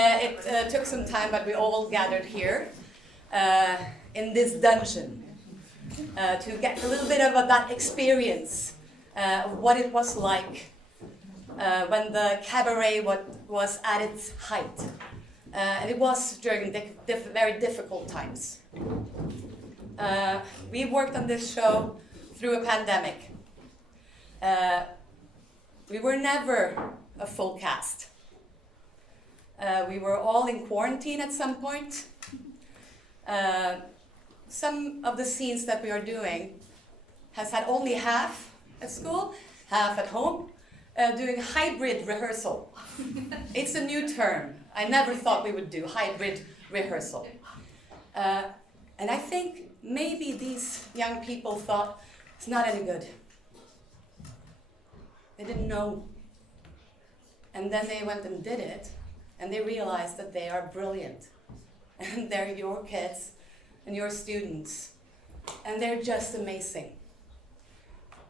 It took some time, but we all gathered here in this dungeon to get a little bit of that experience of what it was like when the cabaret was at its height. And it was during very difficult times. We worked on this show through a pandemic. We were never a full cast. We were all in quarantine at some point. Some of the scenes that we are doing has had only half at school, half at home, doing hybrid rehearsal. It's a new term. I never thought we would do hybrid rehearsal. And I think maybe these young people thought it's not any good. They didn't know. And then they went and did it, and they realized that they are brilliant. And they're your kids and your students. And they're just amazing.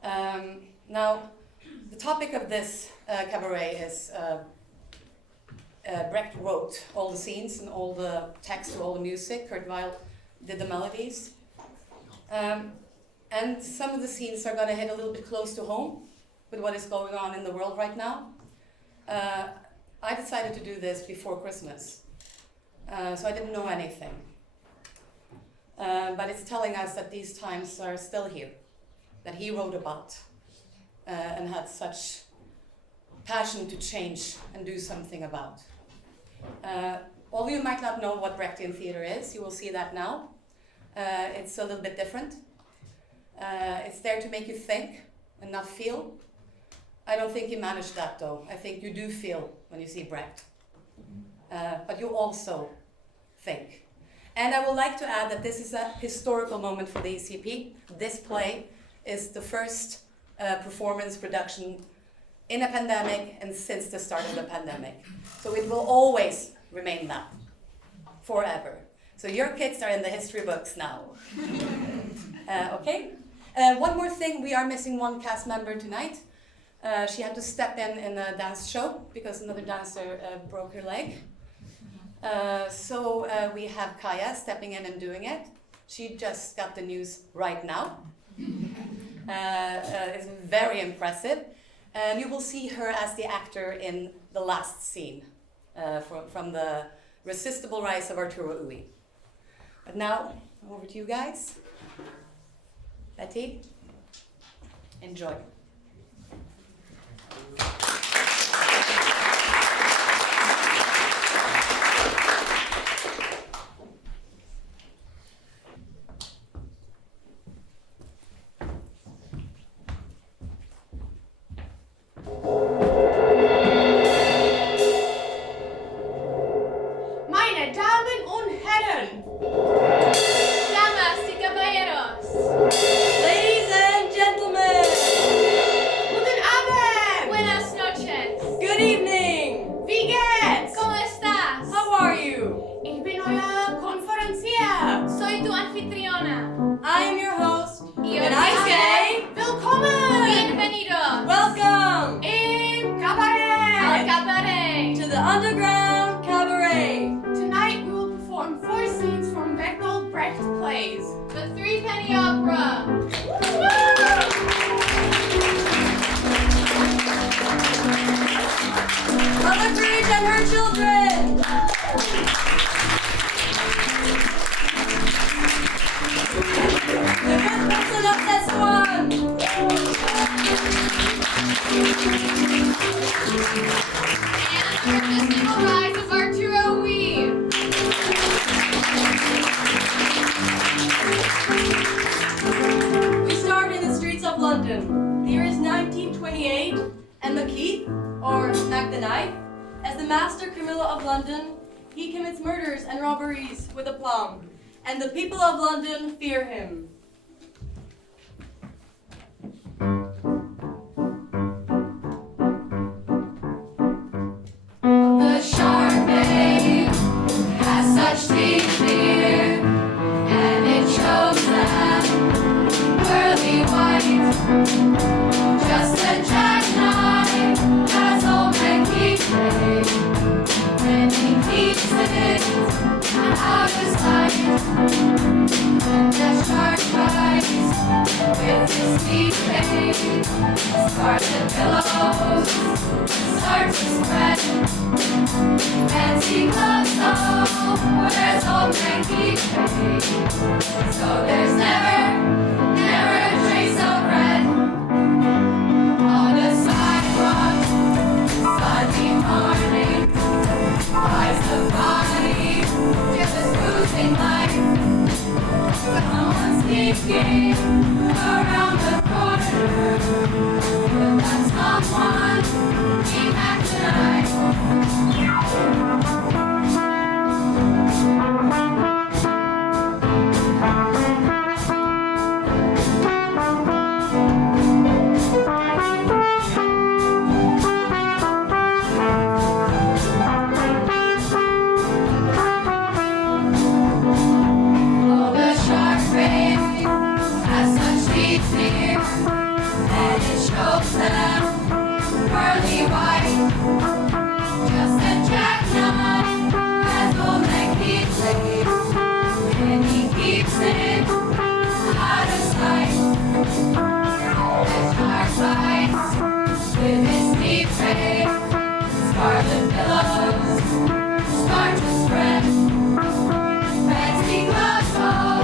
Now, the topic of this cabaret is Brecht wrote all the scenes and all the text and all the music. Kurt Weill did the melodies. And some of the scenes are going to hit a little bit close to home with what is going on in the world right now. I decided to do this before Christmas, so I didn't know anything. But it's telling us that these times are still here, that he wrote about and had such passion to change and do something about. All of you might not know what Brechtian theater is. You will see that now. It's a little bit different. It's there to make you think and not feel. I don't think you managed that though. I think you do feel when you see Brecht. But you also think. And I would like to add that this is a historical moment for the ECP. This play is the first performance production in a pandemic and since the start of the pandemic. So it will always remain that, forever. So your kids are in the history books now. Okay? One more thing, we are missing one cast member tonight. She had to step in a dance show because another dancer broke her leg. So we have Kaya stepping in and doing it. She just got the news right now. It's very impressive. And you will see her as the actor in the last scene from the Resistable Rise of Arturo. But now, over to you guys. Betty, enjoy. Meine Damen und Herren, Damas y caballeros, Ladies and gentlemen, guten Abend, buenas noches. good evening. wie geht's? ¿Cómo estás? How are you? Ich bin euer Konferencier. Soy tu anfitriona. I am your host, Y and yo I soy- say, Willkommen Bienvenidos welcome im al Cabaret. cabaret. to the Underground Cabaret. Tonight we will perform 4 scenes from Bertold Brecht plays. The Threepenny Opera. Mother Courage and her children. The Good Person of Szechuan. And the Resistable Rise of Arturo. We start in the streets of London. The year is 1928, and Mack, or Mack the Knife, as the master criminal of London, he commits murders and robberies with aplomb, and the people of London fear him. The sharp babe has such deep fear, and it shows that pearly white, just a jackknife, has all Mackie's way. When he it and out of sight. And the shark bites with his deep face. Scarlet pillows start to spread. Fancy gloves on, where's old Mackie's face? So there's never a trace of red on the sidewalk. Sunday morning, lies the body, just losing life. Someone's sneaking around the corner. Will that someone be back tonight? Oh, the shark face has such deep tears, and it shows them pearly white. Just a jackknife as old Mackie plays, and he keeps it out of sight. The shark bites with his deep face. Scarlet pillows start to spread. Fancy gloves on,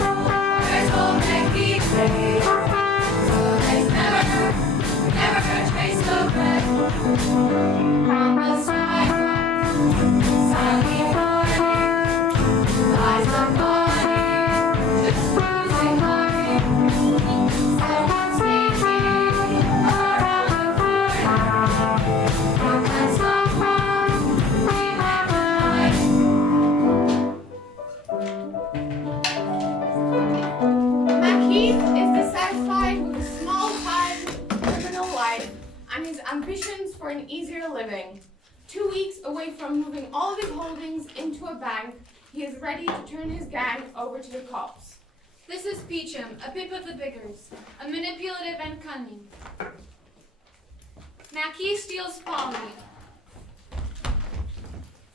where's old Mackie's face? So there's never a trace of red on the sidewalk. Sunny morning, lies the body, just losing light. Someone sneaking around the corner. Can someone be back tonight? Mackie is dissatisfied with a small-time criminal life and his ambitions for an easier living. 2 weeks away from moving all of his holdings into a bank, he is ready to turn his gang over to the cops. This is Peachum, a pip of the biggers, a manipulative and cunning. Mackie steals Polly.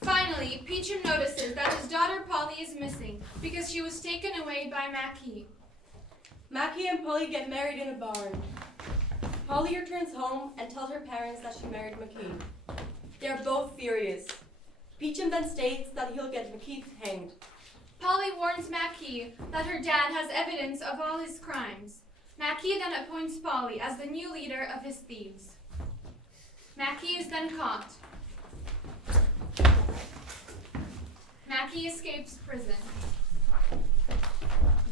Finally, Peachum notices that his daughter Polly is missing because she was taken away by Mackie. Mackie and Polly get married in a barn. Polly returns home and tells her parents that she married McKee. They are both furious. Peachum then states that he'll get McKee hanged. Polly warns Mackie that her dad has evidence of all his crimes. Mackie then appoints Polly as the new leader of his thieves. Mackie is then caught. Mackie escapes prison.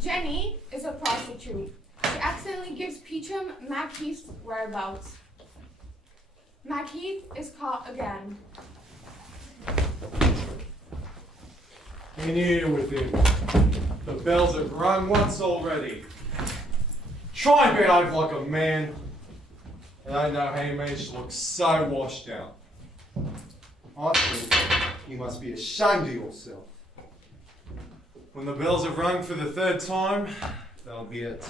Jenny is a prostitute. She accidentally gives Peachum Mackie's whereabouts. Mackie is caught again. In here with him. The bells have rung once already. Try and behave like a man. I don't know how you managed to look so washed out. I think you must be ashamed of yourself. When the bells have rung for the third time, that'll be it.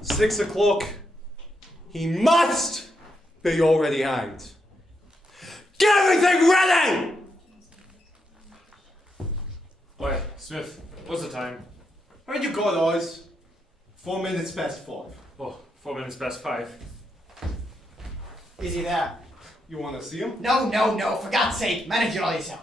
6 o'clock. He must be already hanged. Get everything ready! Oi, Smith, what's the time? Haven't you got eyes? 4 minutes past 5. Oh, 4 minutes past 5. Is he there? You want to see him? No, for God's sake, manage it all yourself.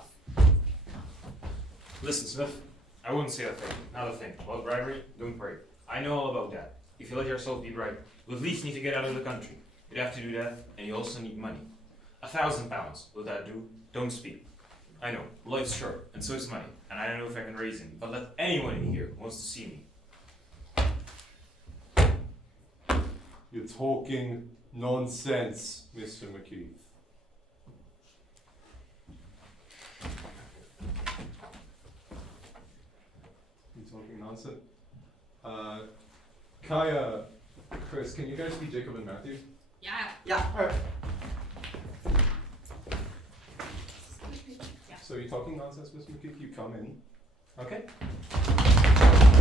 Listen, Smith, I wouldn't say a thing, not a thing. About bribery, don't worry. I know all about that. If you let yourself be bribed, you at least need to get out of the country. You'd have to do that, and you also need money. £1,000, will that do? Don't speak. I know, life's short, and so is money, and I don't know if I can raise it, but let anyone in here who wants to see me. You're talking nonsense, Mr. McKeith. You talking nonsense? Kaya, Chris, can you guys be Jacob and Matthew? Yeah. Alright. So you're talking nonsense, Mr. McKeith? You come in. Okay.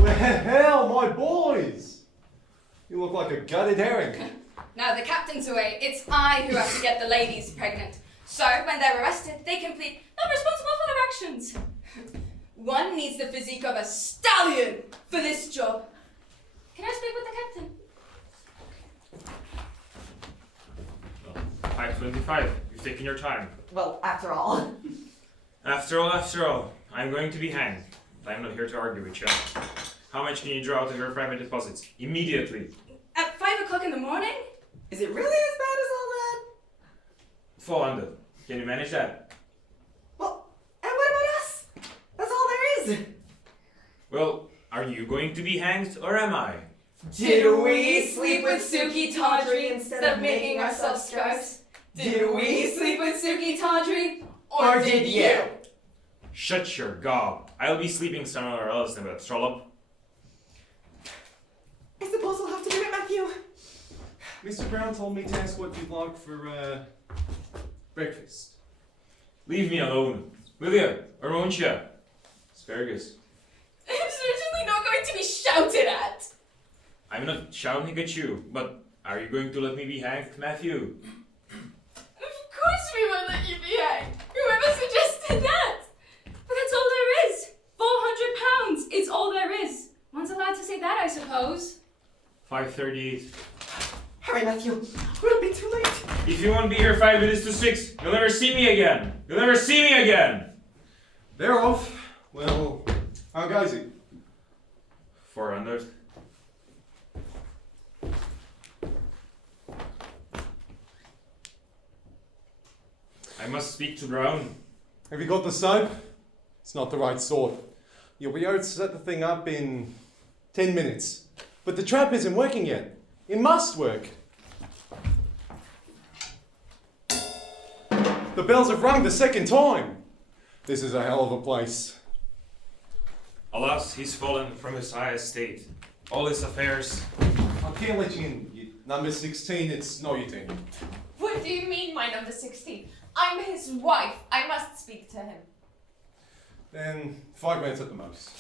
Well, my boys! You look like a gutted herring. Now the captain's away, it's I who have to get the ladies pregnant. So when they're arrested, they can plead not responsible for their actions. One needs the physique of a stallion for this job. Can I speak with the captain? 5:25. You've taken your time. Well, after all. After all, I'm going to be hanged. I'm not here to argue with you. How much can you draw out of your private deposits? Immediately. At 5 o'clock in the morning? Is it really as bad as all that? 400. Can you manage that? Well, and what about us? That's all there is. Well, are you going to be hanged or am I? Did we sleep with Suki Tawdry instead of making ourselves scarves? Did we sleep with Suki Tawdry? Or did you? Shut your gob. I'll be sleeping somewhere else than with a trollop. I suppose we'll have to do it, Matthew. Mr. Brown told me to ask what you'd like for breakfast. Leave me alone. Will you? Or won't you? Asparagus. I'm certainly not going to be shouted at. I'm not shouting at you, but are you going to let me be hanged, Matthew? Of course we won't let you be hanged. Whoever suggested that? But that's all there is. £400 is all there is. One's allowed to say that, I suppose. 5:38. Hurry, Matthew. We'll be too late. If you won't be here 5 minutes to 6, you'll never see me again. You'll never see me again. They're off. Well, how goes it? 400. I must speak to Brown. Have you got the soap? It's not the right sort. You'll be able to set the thing up in 10 minutes. But the trap isn't working yet. It must work. The bells have rung the second time. This is a hell of a place. Alas, he's fallen from his high estate. All his affairs. I can't let you in. Number 16, it's not your turn. What do you mean, my number 16? I'm his wife. I must speak to him. Then 5 minutes at the most.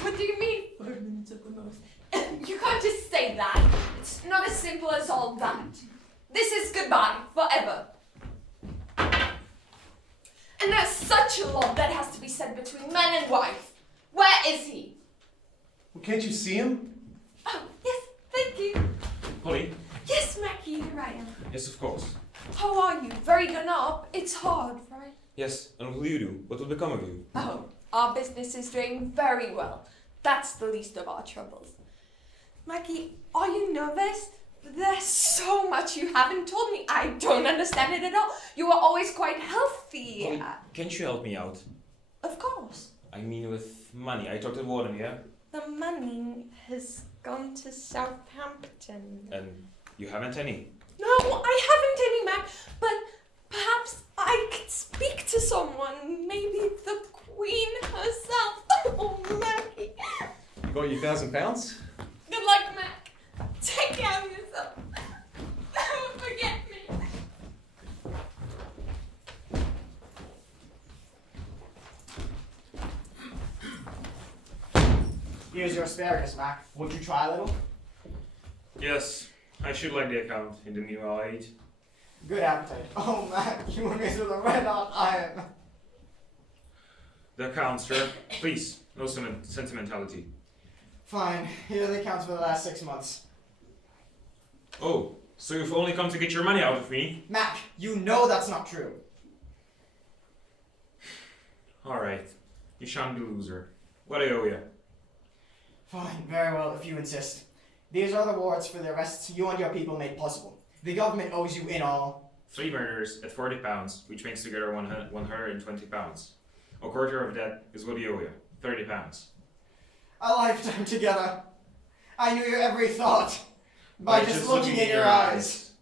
What do you mean, 5 minutes at the most? You can't just say that. It's not as simple as all that. This is goodbye, forever. And there's such a lot that has to be said between man and wife. Where is he? Well, can't you see him? Oh, yes, thank you. Polly? Yes, Mackie, here I am. Yes, of course. How are you? Very done up. It's hard, right? Yes, and what will you do? What will become of you? Oh, our business is doing very well. That's the least of our troubles. Mackie, are you nervous? There's so much you haven't told me. I don't understand it at all. You were always quite healthy. Polly, can't you help me out? Of course. I mean with money. I talked to Warden, yeah? The money has gone to Southampton. And you haven't any? No, I haven't any, Mac. But perhaps I could speak to someone. Maybe the Queen herself. Oh, Mackie. You got your £1,000? Good luck, Mac. Take care of yourself. Don't forget me. Here's your asparagus, Mack. Won't you try a little? Yes, I should like the account. In the meanwhile, I eat. Good appetite. Oh, Mack, you were made with a red hot iron. The account, sir. Please, no sentimentality. Fine. Here are the accounts for the last 6 months. Oh, so you've only come to get your money out of me? Mack, you know that's not true. Alright, you shan't be loser. What do I owe you? Fine, very well, if you insist. These are the rewards for the arrests you and your people made possible. The government owes you in all 3 murders at £40, which makes together £120. A quarter of that is what you owe you, £30. a lifetime together. I knew your every thought by just looking in your eyes.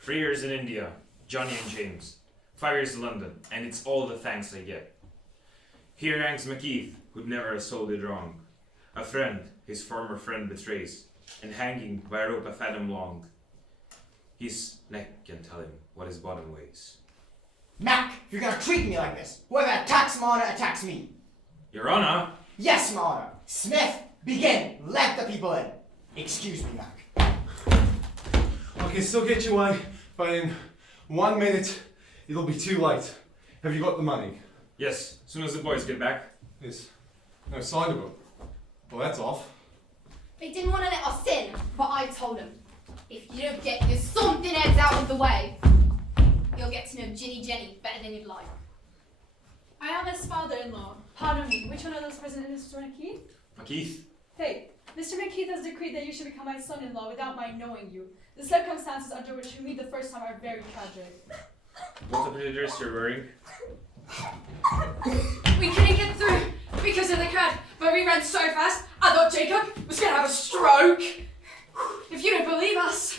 3 years in India, Johnny and James. 5 years in London, and it's all the thanks I get. Here hangs McKeith, who'd never a soul did wrong. A friend his former friend betrays, and hanging by a rope a fathom long. His neck can tell him what his bottom weighs. Mack, if you're gonna treat me like this, whoever attacks my honor attacks me. Your Honor! Yes, my honor. Smith, begin. Let the people in. Excuse me, Mack. I can still get you away, but in 1 minute, it'll be too late. Have you got the money? Yes, as soon as the boys get back. Yes. No sign of him. Well, that's off. They didn't want to let us in, but I told them, if you don't get your something heads out of the way, you'll get to know Jenny better than you'd like. I am his father-in-law. Pardon me, which one of those present is Mr. McKeith? McKeith? Hey, Mr. McKeith has decreed that you should become my son-in-law without my knowing you. The circumstances under which we meet the first time are very tragic. What's up with the dress you're wearing? We couldn't get through because of the crowd, but we ran so fast, I thought Jacob was gonna have a stroke. If you don't believe us.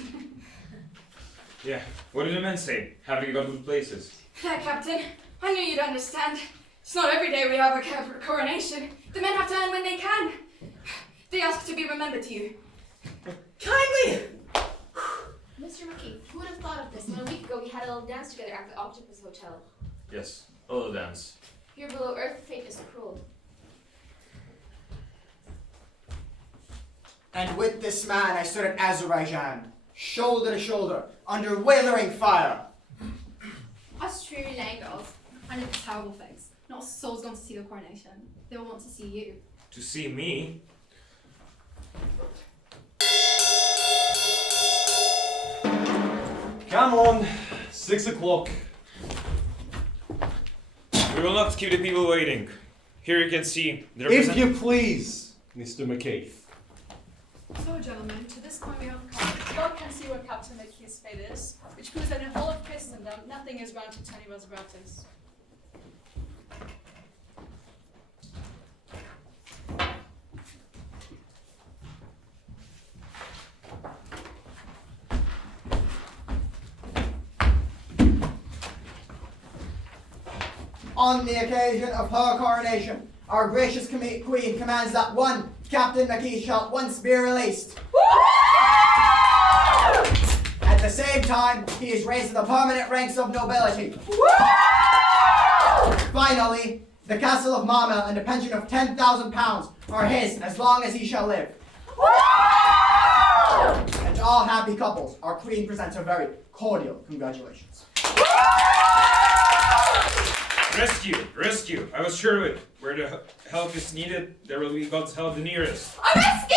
Yeah, what did the men say? How did you go to the places? Yeah, Captain, I knew you'd understand. It's not every day we have a coronation. The men have to earn when they can. They ask to be remembered to you. Kindly! Mr. McKeith, who would have thought of this when a week ago we had a little dance together at the Octopus Hotel? Yes, a little dance. Here below Earth, fate is cruel. And with this man I stood in Azerbaijan, shoulder to shoulder, under withering fire. Australian girls, and it's a terrible face. Not a soul's going to see the coronation. They will want to see you. To see me? Come on, 6 o'clock. We will not keep the people waiting. Here you can see the If you please, Mr. McKeith. So, gentlemen, to this point we have come. God can see what Captain McKeith's fate is, which proves that in the whole of Christendom, nothing is granted to any of us gratis. On the occasion of her coronation, our gracious Queen commands that one Captain McKeith shall at once be released. At the same time, he is raised to the permanent ranks of nobility. Finally, the castle of Marmel and a pension of £10,000 are his as long as he shall live. And to all happy couples, our Queen presents her very cordial congratulations. Rescue! I was sure of it. Where the help is needed, there will be God's help the nearest. A rescue!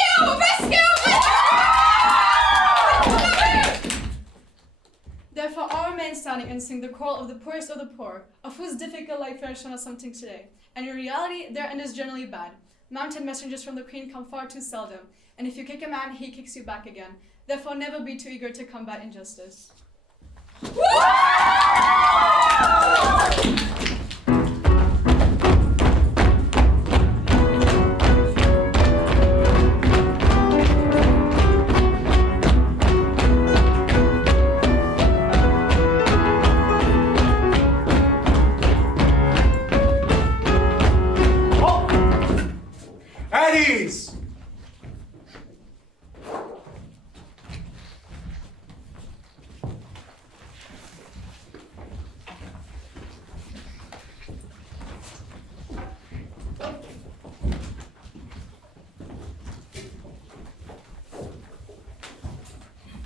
Therefore, our men standing and sing the choral of the poorest of the poor, of whose difficult life we have shown us something today. And in reality, their end is generally bad. Mounted messengers from the Queen come far too seldom, and if you kick a man, he kicks you back again. Therefore, never be too eager to combat injustice. At ease!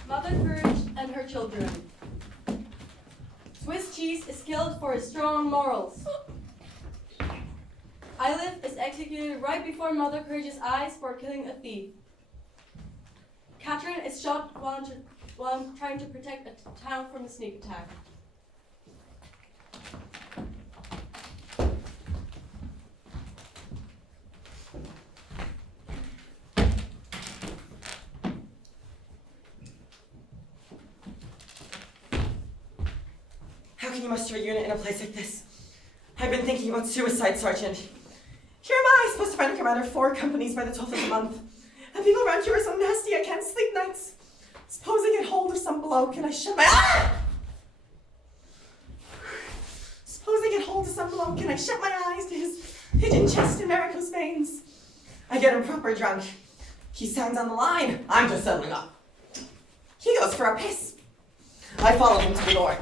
Mother Courage and her children. Swiss cheese is killed for his strong morals. Eilif is executed right before Mother Courage's eyes for killing a thief. Catherine is shot while trying to protect a town from a sneak attack. How can you muster a unit in a place like this? I've been thinking about suicide, Sergeant. Here am I, supposed to find a commander 4 companies by the 12th of the month. And people around here are so nasty I can't sleep nights. Suppose I get hold of some bloke and I shut my Suppose I get hold of some bloke and I shut my eyes to his hidden chest and varicose veins. I get him proper drunk. He stands on the line. I'm just settling up. He goes for a piss. I follow him to the door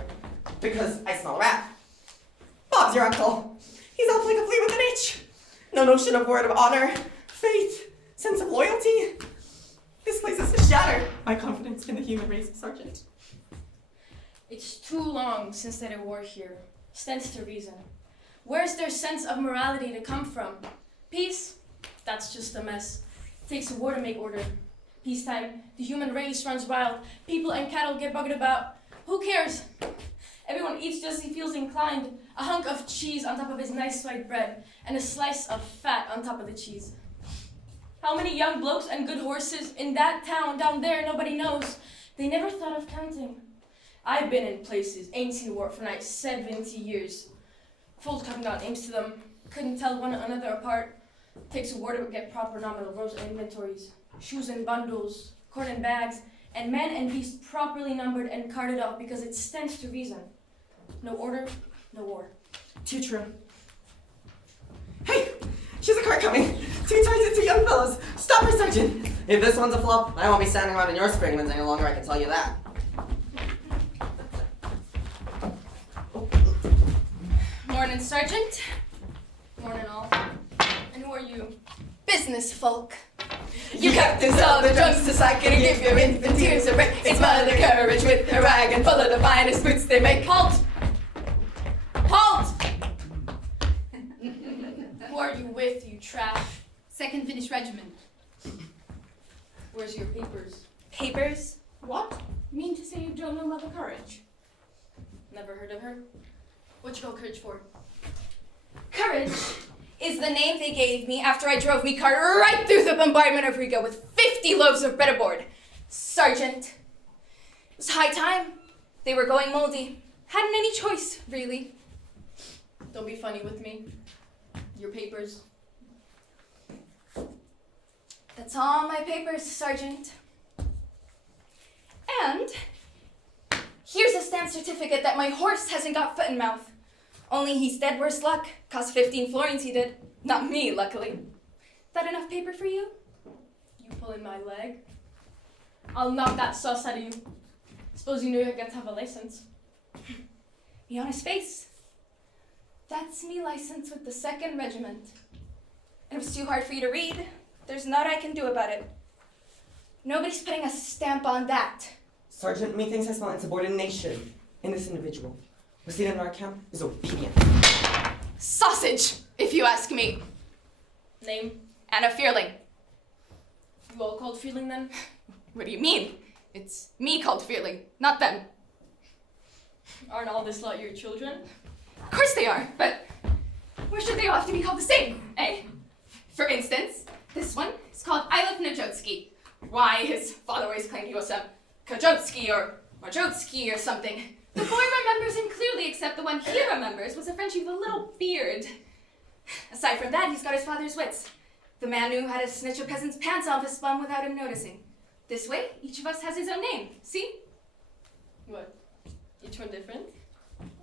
because I smell a rat. Bob's your uncle. He's off like a flea with an itch. No notion of word of honor, faith, sense of loyalty. This place is to shatter my confidence in the human race, Sergeant. It's too long since they had a war here. Stands to reason. Where's their sense of morality to come from? Peace? That's just a mess. Takes a war to make order. Peacetime, the human race runs wild. People and cattle get bugged about. Who cares? Everyone eats just as he feels inclined. A hunk of cheese on top of his nice white bread, and a slice of fat on top of the cheese. How many young blokes and good horses in that town down there nobody knows? They never thought of counting. I've been in places, ain't seen war for night 70 years. Fools haven't got names to them, couldn't tell one another apart. Takes a war to get proper nominal rows and inventories. Shoes in bundles, corn in bags, and man and beast properly numbered and carted off because it stands to reason. No order, no war. Too true. Hey, she's a car coming. 2 times and 2 young fellows. Stop her, Sergeant. If this one's a flop, I won't be standing around in your spring winds any longer, I can tell you that. Morning, Sergeant. Morning, all. And who are you? Business folk. You captains all the drums to sack and give your infantry's a break. It's Mother Courage with her wagon full of the finest boots they make. Halt! Halt! Who are you with, you trash? 2nd Finnish Regiment. Where's your papers? Papers? What? Mean to say you don't know Mother Courage? Never heard of her? What you call courage for? Courage is the name they gave me after I drove me car right through the bombardment of Riga with 50 loaves of bread aboard. Sergeant, it was high time. They were going moldy. Hadn't any choice, really. Don't be funny with me. Your papers. That's all my papers, Sergeant. And here's a stamp certificate that my horse hasn't got foot and mouth. Only he's dead worse luck. Cost 15 florins he did. Not me, luckily. That enough paper for you? You pulling my leg? I'll knock that sauce out of you. Suppose you knew you got to have a license. Me on his face. That's me license with the 2nd Regiment. And if it's too hard for you to read, there's naught I can do about it. Nobody's putting a stamp on that. Sergeant, methinks I smell insubordination in this individual. Was seen in our camp is obedient. Sausage, if you ask me. Name? Anna Fearling. You all called Feeling then? What do you mean? It's me called Fearling, not them. Aren't all this lot your children? Of course they are, but where should they all have to be called the same, eh? For instance, this one is called Ilov Najotsky. Why, his father always claimed he was some Kajotsky or Majotsky or something. The boy remembers him clearly, except the one he remembers was a Frenchie with a little beard. Aside from that, he's got his father's wits. The man who had to snitch a peasant's pants off his bum without him noticing. This way, each of us has his own name. See? What? Each one different?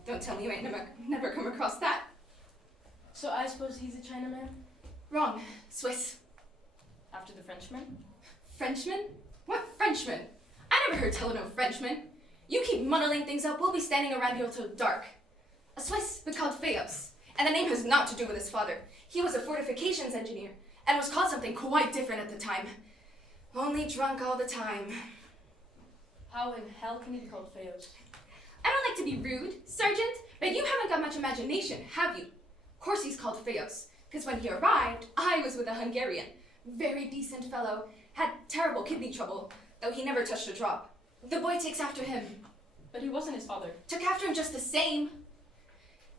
Don't tell me you ain't never come across that. So I suppose he's a Chinaman? Wrong. Swiss. After the Frenchman? Frenchman? What Frenchman? I never heard tell of no Frenchman. You keep muddling things up, we'll be standing around here till dark. A Swiss but called Fayos, and the name has naught to do with his father. He was a fortifications engineer, and was called something quite different at the time. Only drunk all the time. How in hell can he be called Fayos? I don't like to be rude, Sergeant, but you haven't got much imagination, have you? Of course he's called Fayos, because when he arrived, I was with a Hungarian. Very decent fellow, had terrible kidney trouble, though he never touched a drop. The boy takes after him. But he wasn't his father. Took after him just the same.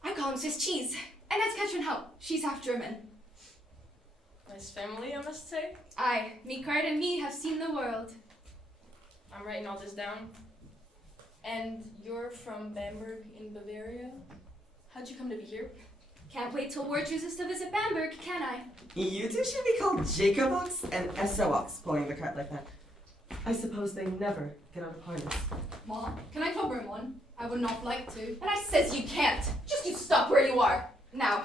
I call him Swiss cheese, and that's Katrin Hope. She's half German. Nice family, I must say. Aye, me card and me have seen the world. I'm writing all this down. And you're from Bamberg in Bavaria? How'd you come to be here? Can't wait till war chooses to visit Bamberg, can I? You two should be called Jacobox and SOX, pulling the cart like that. I suppose they never get out of harness. Ma, can I cover him one? I would not like to. And I says you can't. Just you stop where you are. Now,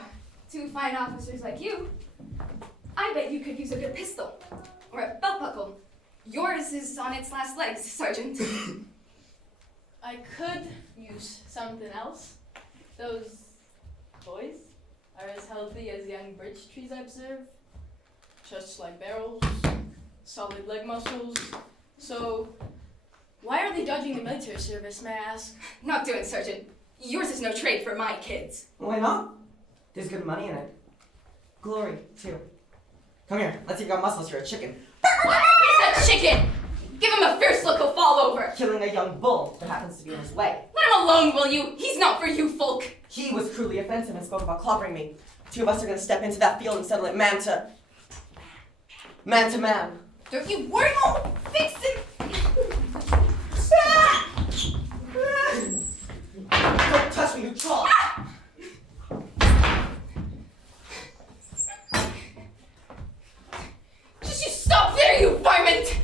2 fine officers like you, I bet you could use a good pistol. Or a belt buckle. Yours is on its last legs, Sergeant. I could use something else. Those boys are as healthy as young birch trees, I observe. Chests like barrels, solid leg muscles. So, why are they dodging the military service, may I ask? Not doing, Sergeant. Yours is no trade for my kids. Why not? There's good money in it. Glory, too. Come here. Let's see if you got muscles. You're a chicken. He's a chicken! Give him a fierce look, he'll fall over. Killing a young bull that happens to be in his way. Let him alone, will you? He's not for you folk. He was cruelly offensive and spoke about clobbering me. Two of us are going to step into that field and settle it man to man. Don't you worry, I'll fix it. Don't touch me, you troll! Just you stop there, you varmint!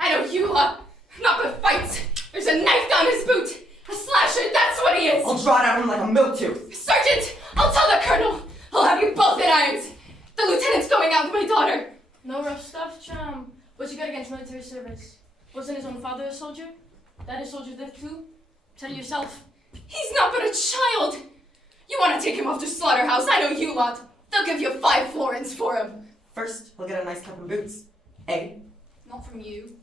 I know you lot, not but fights. There's a knife down his boot. A slasher, that's what he is. I'll draw it out of him like a milk tooth. Sergeant, I'll tell the colonel. I'll have you both in irons. The lieutenant's going out with my daughter. No rough stuff, chum. What's you got against military service? Wasn't his own father a soldier? That is soldier death too? Tell yourself. He's not but a child! You want to take him off to slaughterhouse? I know you lot. They'll give you 5 florins for him. First, he'll get a nice cap and boots. Eh? Not from you.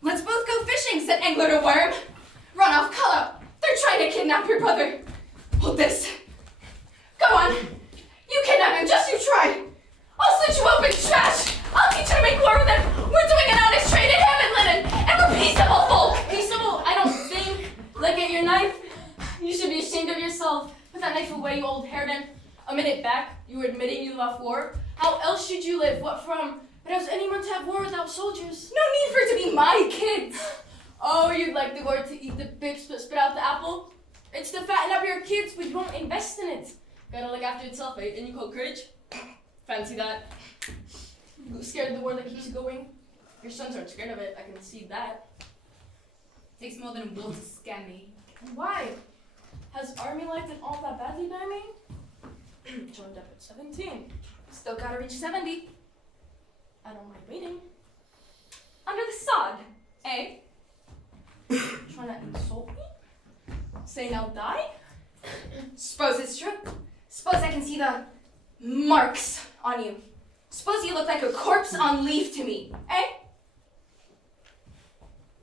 Let's both go fishing, said Angler to Worm. Run off, colour. They're trying to kidnap your brother. Hold this. Go on. You kidnap him, just you try. I'll slit you open, trash. I'll teach you to make war with him. We're doing an honest trade in ham and linen, and we're peaceable folk. Peaceable? I don't think. Look at your knife. You should be ashamed of yourself. Put that knife away, you old harridan. A minute back, you were admitting you love war. How else should you live? What from? But how's anyone to have war without soldiers? No need for it to be my kids. Oh, you'd like the war to eat the pigs but spit out the apple? It's to fatten up your kids, but you won't invest in it. Gotta look after itself, eh? And you call courage? Fancy that. Scared of the war that keeps going? Your sons aren't scared of it, I can see that. Takes more than a wolf to scare me. Why? Has army life been all that badly by me? Joined up at 17. Still gotta reach 70. I don't mind waiting. Under the sod, eh? Trying to insult me? Saying I'll die? Suppose it's true. Suppose I can see the marks on you. Suppose you look like a corpse on leave to me, eh?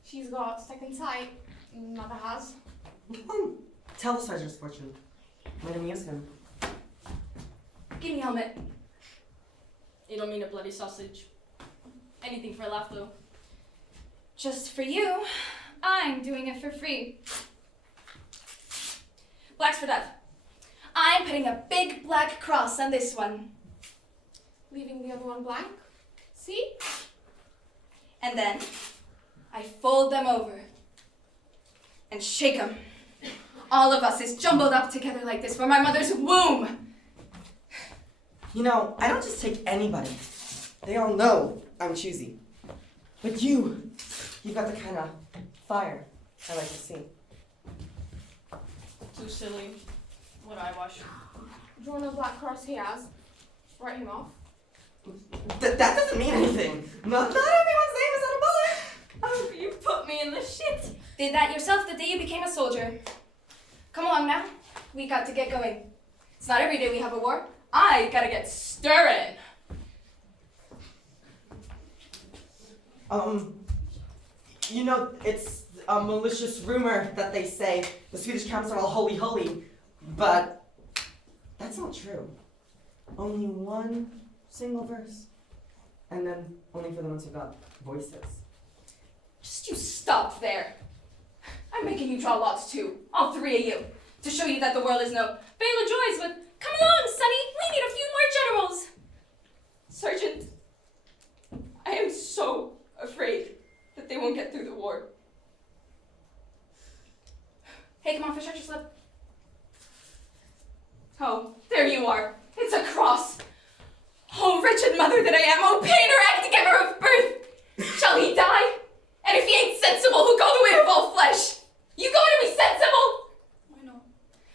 She's got second sight. Mother has. Tell the sergeant's fortune. Might amuse him. Give me helmet. You don't mean a bloody sausage. Anything for a laugh, though. Just for you, I'm doing it for free. Blacks for death. I'm putting a big black cross on this one. Leaving the other one blank. See? And then I fold them over and shake them. All of us is jumbled up together like this from my mother's womb. You know, I don't just take anybody. They all know I'm choosy. But you've got the kind of fire I like to see. Too silly. What I wash. Join the black cross he has. Write him off. That doesn't mean anything. Not everyone's name is on a bullet. Oh, you put me in the shit. Did that yourself the day you became a soldier. Come along now. We got to get going. It's not every day we have a war. I gotta get stirring. You know, it's a malicious rumor that they say the Swedish camps are all holy, but that's not true. Only one single verse. And then only for the ones who got voices. Just you stop there. I'm making you draw lots too, all 3 of you, to show you that the world is no Vale of Joys, but come along, Sonny, we need a few more generals. Sergeant, I am so afraid that they won't get through the war. Hey, come on, fish out your slip. Oh, there you are. It's a cross. Oh, wretched mother that I am, oh, pain or act giver of birth. Shall he die? And if he ain't sensible, who go the way of all flesh? You going to be sensible? Why not?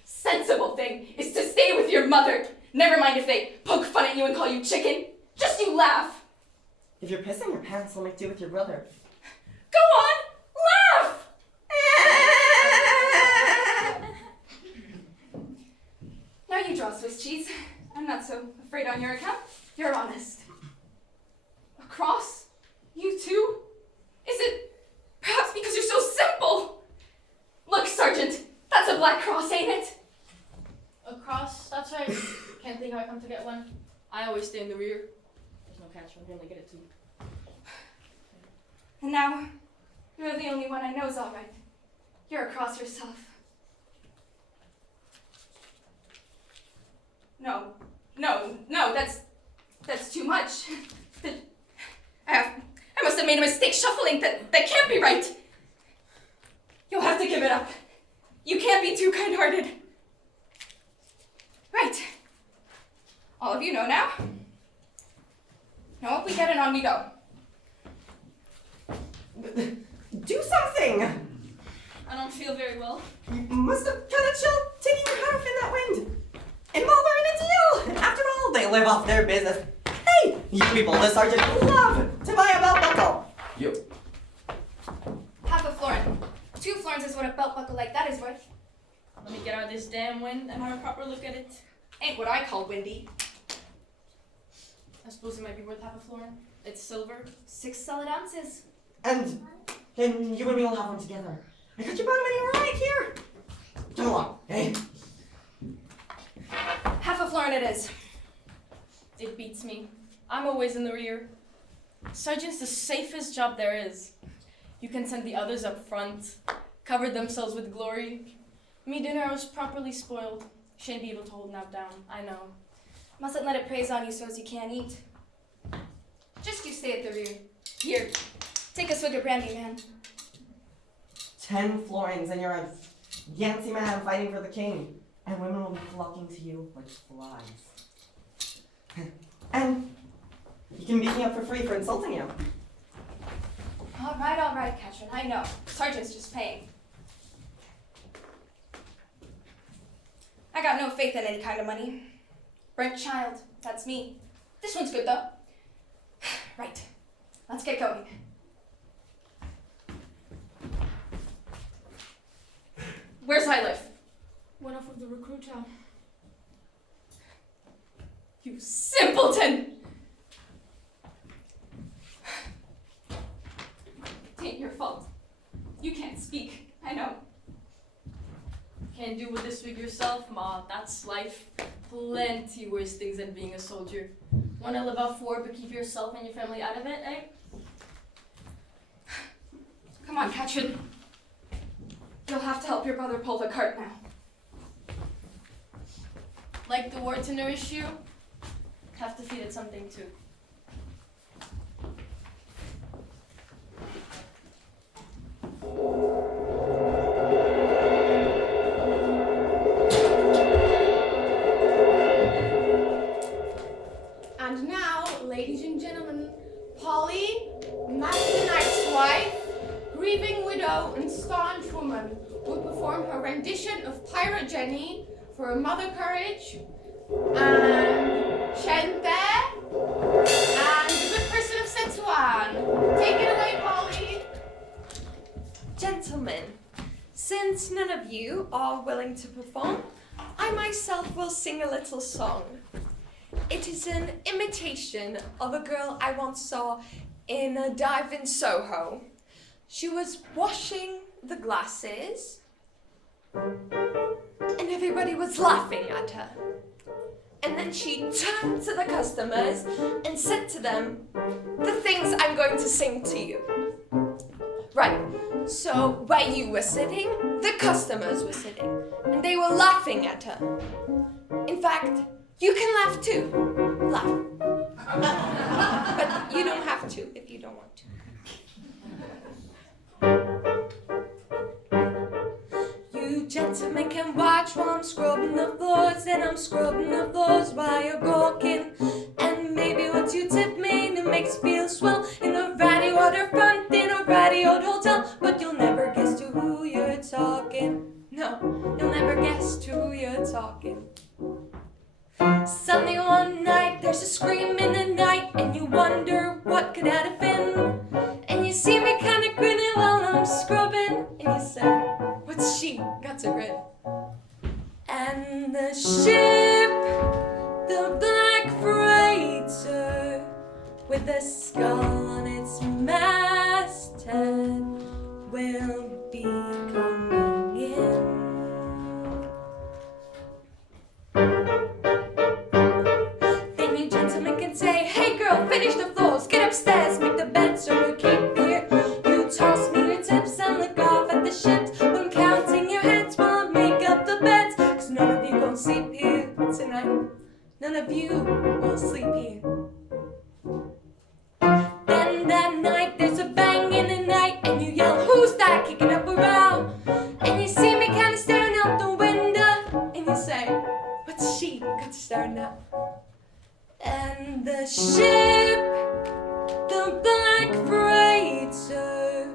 Sensible thing is to stay with your mother. Never mind if they poke fun at you and call you chicken. Just you laugh. If you're pissing your pants, I'll make do with your brother. Go on, laugh! Now you draw Swiss cheese. I'm not so afraid on your account. You're honest. A cross? You too? Is it perhaps because you're so simple? Look, Sergeant, that's a black cross, ain't it? A cross? That's right. Can't think how I come to get one. I always stay in the rear. There's catch one. Here, let me get it too. And now, you're the only one I know's all right. You're across yourself. No, that's too much. I must have made a mistake shuffling. That can't be right. You'll have to give it up. You can't be too kind-hearted. Right. All of you know now. Now up we get and on we go. Do something! I don't feel very well. You must have kind of chilled taking your harp in that wind. And while we're in a deal, after all, they live off their business. Hey, you people, the sergeant would love to buy a belt buckle. You. Half a florin. 2 florins is what a belt buckle like that is worth. Let me get out of this damn wind and have a proper look at it. Ain't what I call windy. I suppose it might be worth half a florin. It's silver. 6 solid ounces. And you and me will have one together. I got your bottom money right here. Come along, hey? Half a florin it is. It beats me. I'm always in the rear. Sergeant's the safest job there is. You can send the others up front, cover themselves with glory. Me dinner I was properly spoiled. Shouldn't be able to hold Nav down, I know. Mustn't let it praise on you so's you can't eat. Just you stay at the rear. Here, take a swig of brandy, man. 10 florins and you're a Yancy man fighting for the king. And women will be flocking to you like flies. And you can beat me up for free for insulting you. All right, Katrin, I know. Sergeant's just paying. I got no faith in any kind of money. Brent Child, that's me. This one's good, though. Right, let's get going. Where's I live? Went off with the recruiter. You simpleton! Tain't your fault. You can't speak, I know. Can't do with this wig yourself, Ma. That's life. Plenty worse things than being a soldier. Wanna live off war but keep yourself and your family out of it, eh? Come on, Katrin. You'll have to help your brother pull the cart now. Like the war to nourish you, have to feed it something too. And now, ladies and gentlemen, Polly, Mack the Knight's wife, grieving widow and staunch woman, will perform her rendition of Pirate Jenny for Mother Courage, and Chente, and the Good Person of Szechuan. Take it away, Polly. Gentlemen, since none of you are willing to perform, I myself will sing a little song. It is an imitation of a girl I once saw in a dive in Soho. She was washing the glasses, and everybody was laughing at her. And then she turned to the customers and said to them, the things I'm going to sing to you. Right, so where you were sitting, the customers were sitting, and they were laughing at her. In fact, you can laugh too. Laugh. But you don't have to if you don't want to. You gentlemen can watch while I'm scrubbing the floors, and I'm scrubbing the floors while you're gawking. And maybe once you tip me, it makes me feel swell in a ratty waterfront in a ratty old hotel. But you'll never guess to who you're talking. No, you'll never guess to who you're talking. Suddenly one night there's a scream in the night, and you wonder what could that have been. And you see me kinda grinning while I'm scrubbing, and you say, what's she got to grin? And the ship, the black freighter, with a skull on its masthead, will be coming in. Then you gentlemen can tonight. None of you will sleep here. Then that night there's a bang in the night, and you yell, "Who's that?" kicking up a row. And you see me kinda staring out the window, and you say, "What's she got to staring at?" And the ship, the black freighter,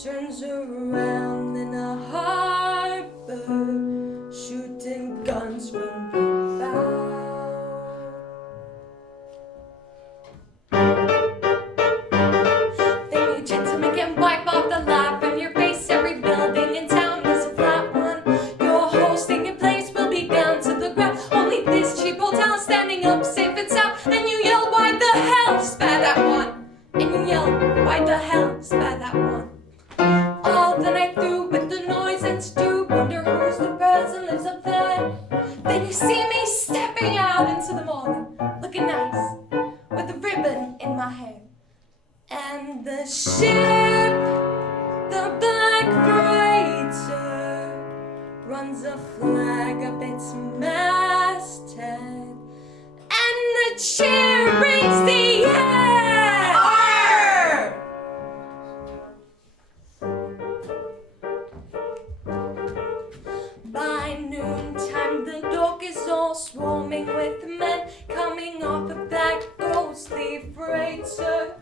turns around in a harbor, shooting guns from the bow. Then you gentlemen can wipe off the laugh from your face. Every building in town is a flat one. Your whole stinking place will be down to the ground. Only this cheap hotel standing up safe and sound. And you yell, "Why the hell spare that one?" And you yell, "Why the hell spare that one?" All the night through with the noise and stew, wonder who's the person lives up there. Then you see me stepping out into the morning, looking nice, with a ribbon in my hair. And the ship, the black freighter, runs a flag up its masthead, and the cheer rings the air. Arr! By noontime the dock is all swarming with men coming off of that ghostly freighter.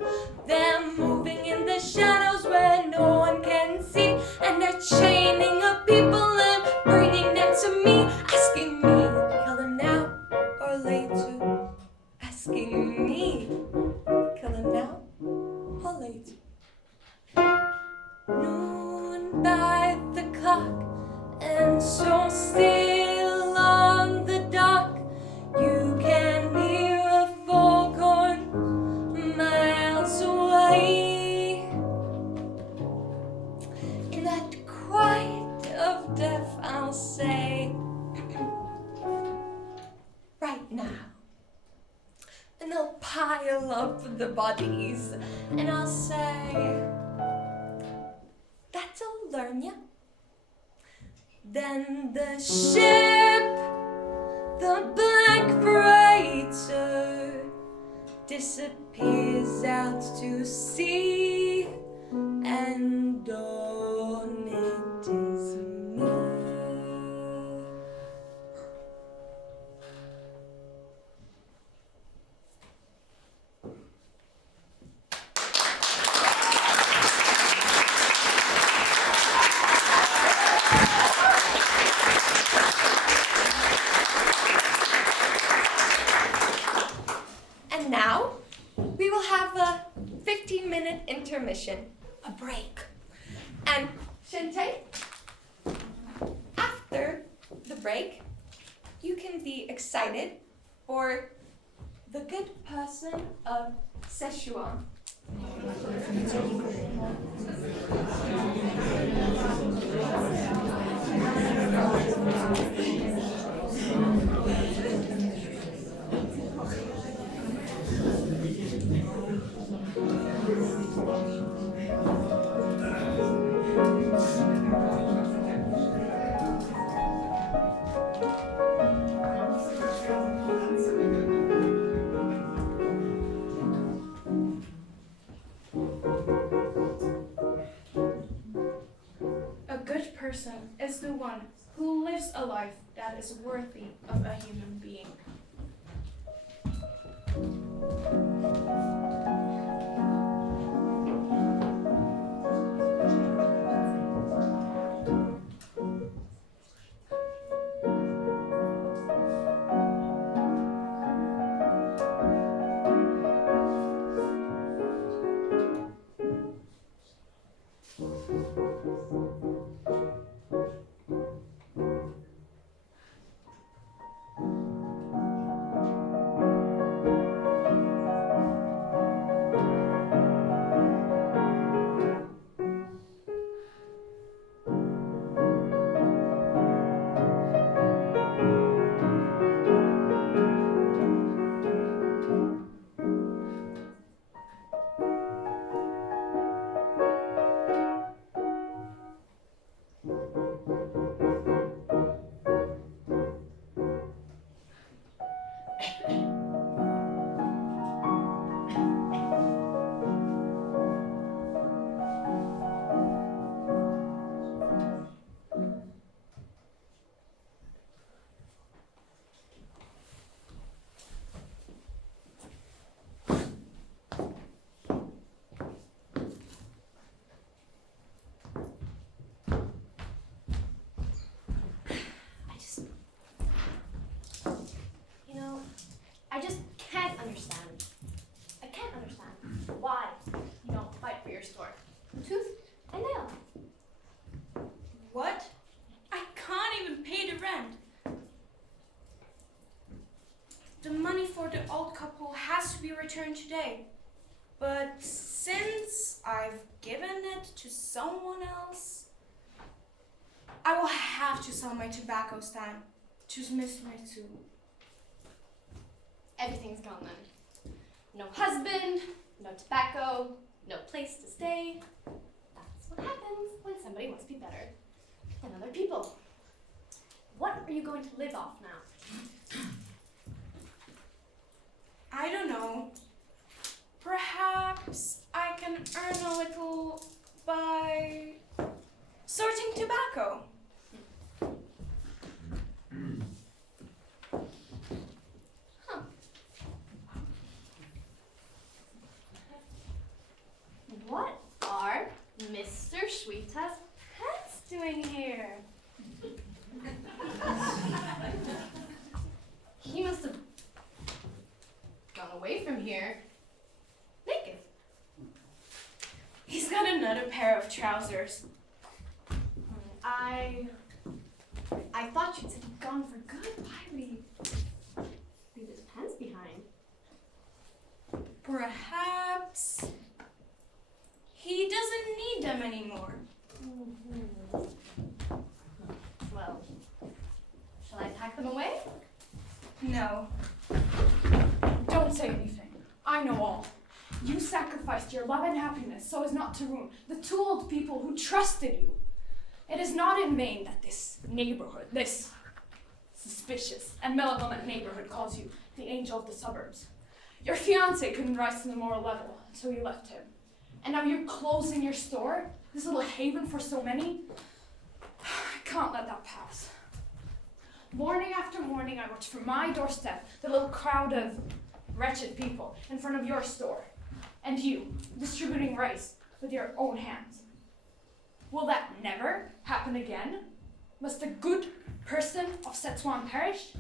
They're moving in the shadows where no one can see, and they're chaining up people and bringing them to me, asking me, kill them now or later. Asking me, kill them now or later. Noon by the clock, and so still on the dock, you can hear a foghorn miles away. In that quiet of death, I'll say, right now. And they'll pile up the bodies, and I'll say, that'll learn ya. Then the ship, the black freighter, disappears out to sea, and on it is me. And now, we will have a 15-minute intermission, a break. And Shinte, after the break, you can be excited for the Good Person of Szechuan. A good person is the one who lives a life that is worthy of a human being. to be returned today. But since I've given it to someone else, I will have to sell my tobacco stand to Miss Mitsu. Everything's gone then. No husband, no tobacco, no place to stay. That's what happens when somebody wants to be better than other people. What are you going to live off now? I don't know. Perhaps I can earn a little by sorting tobacco. What are Mr. Schwita's pets doing here? He must have gone away from here naked. He's got another pair of trousers. I thought you'd said he'd gone for good. Why would he leave his pants behind? Perhaps he doesn't need them anymore. Well, shall I pack them away? No. Don't say anything. I know all. You sacrificed your love and happiness so as not to ruin the two old people who trusted you. It is not in vain that this neighborhood, this suspicious and malevolent neighborhood, calls you the angel of the suburbs. Your fiancé couldn't rise to the moral level, so you left him. And now you're closing your store, this little haven for so many. I can't let that pass. Morning after morning, I watch from my doorstep the little crowd of wretched people in front of your store, and you distributing rice with your own hands. Will that never happen again? Must the good person of Szechuan perish?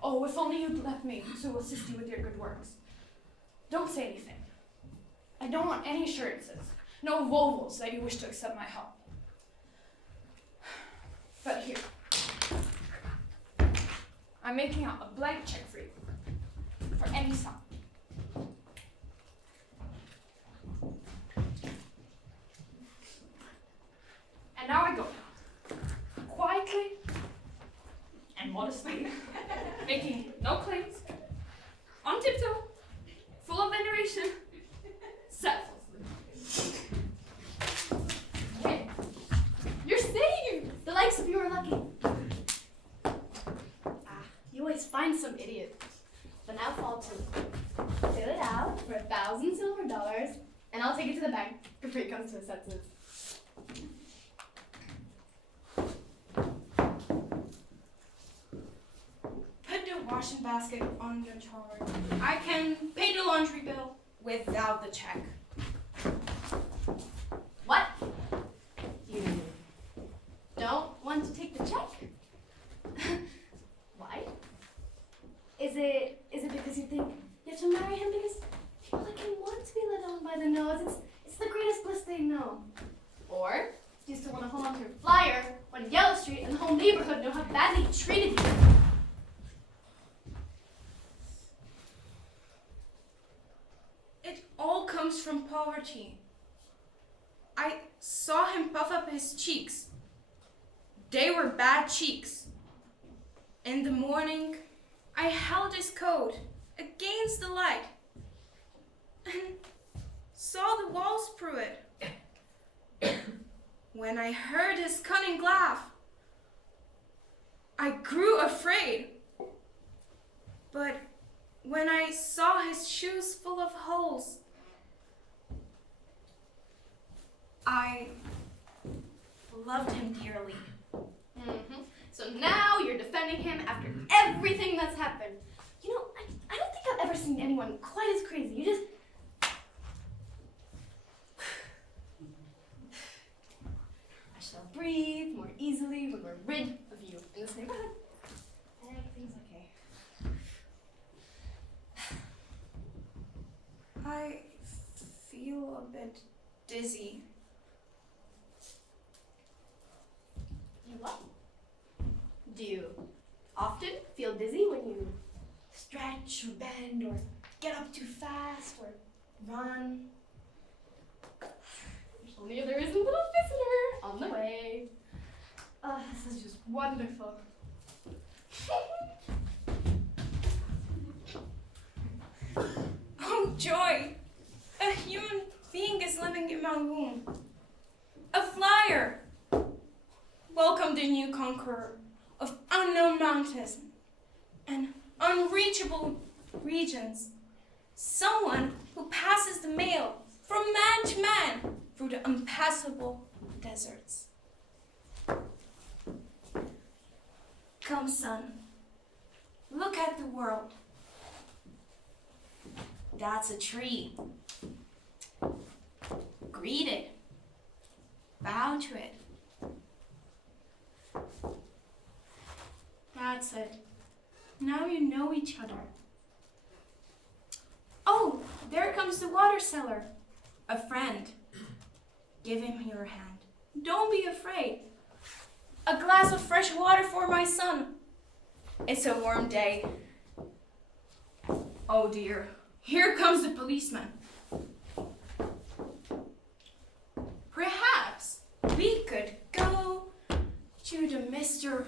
Oh, if only you'd left me to assist you with your good works. Don't say anything. I don't want any assurances, no vowels that you wish to accept my help. But here, I'm making out a blank check for you, for any sum. And now I go, quietly and modestly, making no claims, on tiptoe, full of veneration, selflessly. Okay, you're saved! The likes of you are lucky. You always find some idiot. But now fall to it. Fill it out for $1,000 silver, and I'll take it to the bank before he comes to his senses. Put the washing basket on your charge. I can pay the laundry bill without the check. What? You don't want to take the check? Why? Is it because you think you have to marry him because people like him want to be led on by the nose? It's the greatest bliss they know. Or do you still want to hold on to your flyer when Yellow Street and the whole neighborhood know how badly he treated you? It all comes from poverty. I saw him puff up his cheeks. They were bad cheeks. In the morning, I held his coat against the light and saw the walls through it. When I heard his cunning laugh, I grew afraid. But when I saw his shoes full of holes, I loved him dearly. Mm-hmm. So now you're defending him after everything that's happened. You know, I don't think I've ever seen anyone quite as crazy. You just... I shall breathe more easily when we're rid of you in this neighborhood. Everything's okay. I feel a bit dizzy. You what? Do you often feel dizzy when you stretch or bend or get up too fast or run. Only there is a little visitor on the way. Oh, this is just wonderful. Oh, joy! A human being is living in my womb. A flyer! Welcome the new conqueror of unknown mountains and unreachable regions. Someone who passes the mail from man to man through the impassable deserts. Come, son. Look at the world. That's a tree. Greet it. Bow to it. That's it. Now you know each other. Oh, there comes the water seller. A friend. Give him your hand. Don't be afraid. A glass of fresh water for my son. It's a warm day. Oh dear. Here comes the policeman. Perhaps we could go to the Mr.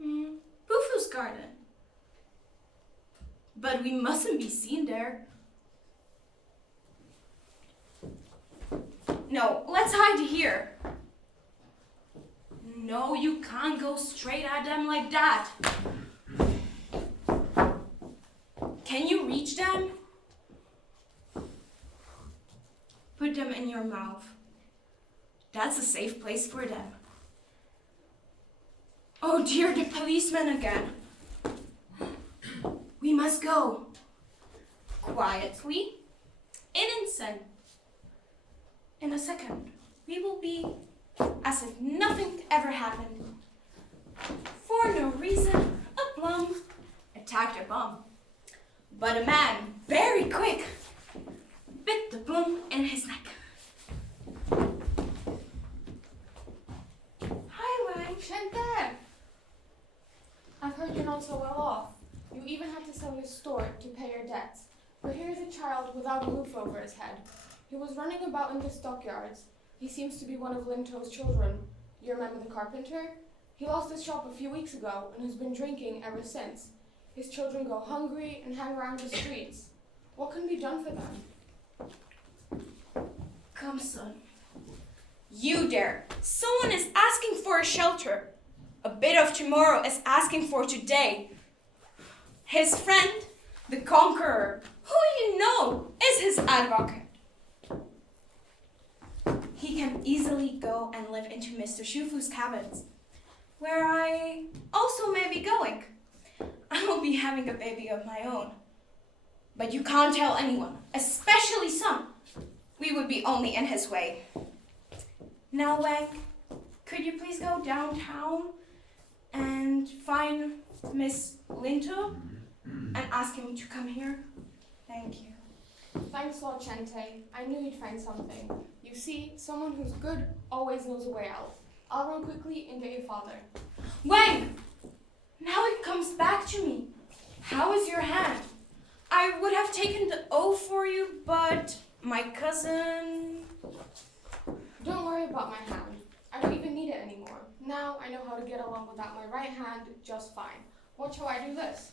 Bufu's garden. But we mustn't be seen there. No, let's hide here. No, you can't go straight at them like that. Can you reach them? Put them in your mouth. That's a safe place for them. Oh dear, the policeman again. We must go. Quietly, innocent. In a second, we will be as if nothing ever happened. For no reason, a plum attacked a bum. But a man, very quick, bit the plum in his neck. Hi, Wang. Shente! I've heard you're not so well off. You even had to sell your store to pay your debts. But here's a child without a roof over his head. He was running about in the stockyards. He seems to be one of Linto's children. You remember the carpenter? He lost his shop a few weeks ago and has been drinking ever since. His children go hungry and hang around the streets. What can be done for them? Come, son. You there. Someone is asking for a shelter. A bit of tomorrow is asking for today. His friend, the conqueror, who you know is his advocate. He can easily go and live into Mr. Shufu's cabins, where I also may be going. I will be having a baby of my own. But you can't tell anyone, especially some. We would be only in his way. Now, Wang, could you please go downtown and find Miss Linto and ask him to come here? Thank you. Thanks a lot, Shente. I knew you'd find something. You see, someone who's good always knows a way out. I'll run quickly and get your father. Wang! Now it comes back to me. How is your hand? I would have taken the O for you, but my cousin... Don't worry about my hand. I don't even need it anymore. Now I know how to get along without my right hand just fine. Watch how I do this.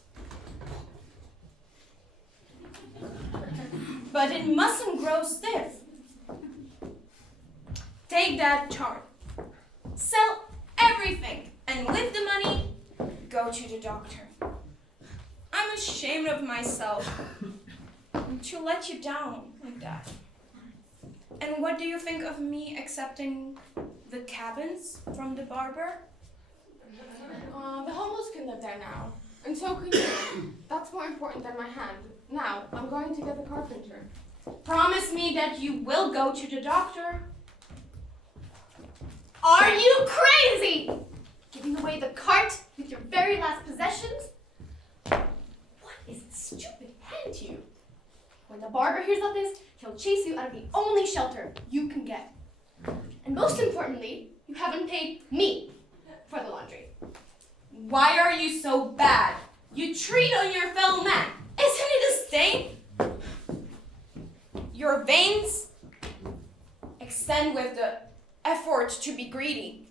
But it mustn't grow stiff. Take that chart. Sell everything, and with the money, go to the doctor. I'm ashamed of myself to let you down like that. And what do you think of me accepting the cabins from the barber? The homeless can live there now. And so can you. That's more important than my hand. Now, I'm going to get the carpenter. Promise me that you will go to the doctor. Are you crazy? Giving away the cart with your very last possessions? What is the stupid hand to you? When the barber hears about this, he'll chase you out of the only shelter you can get. And most importantly, you haven't paid me for the laundry. Why are you so bad? You treat on your fellow man. Isn't it a stain? Your veins extend with the effort to be greedy.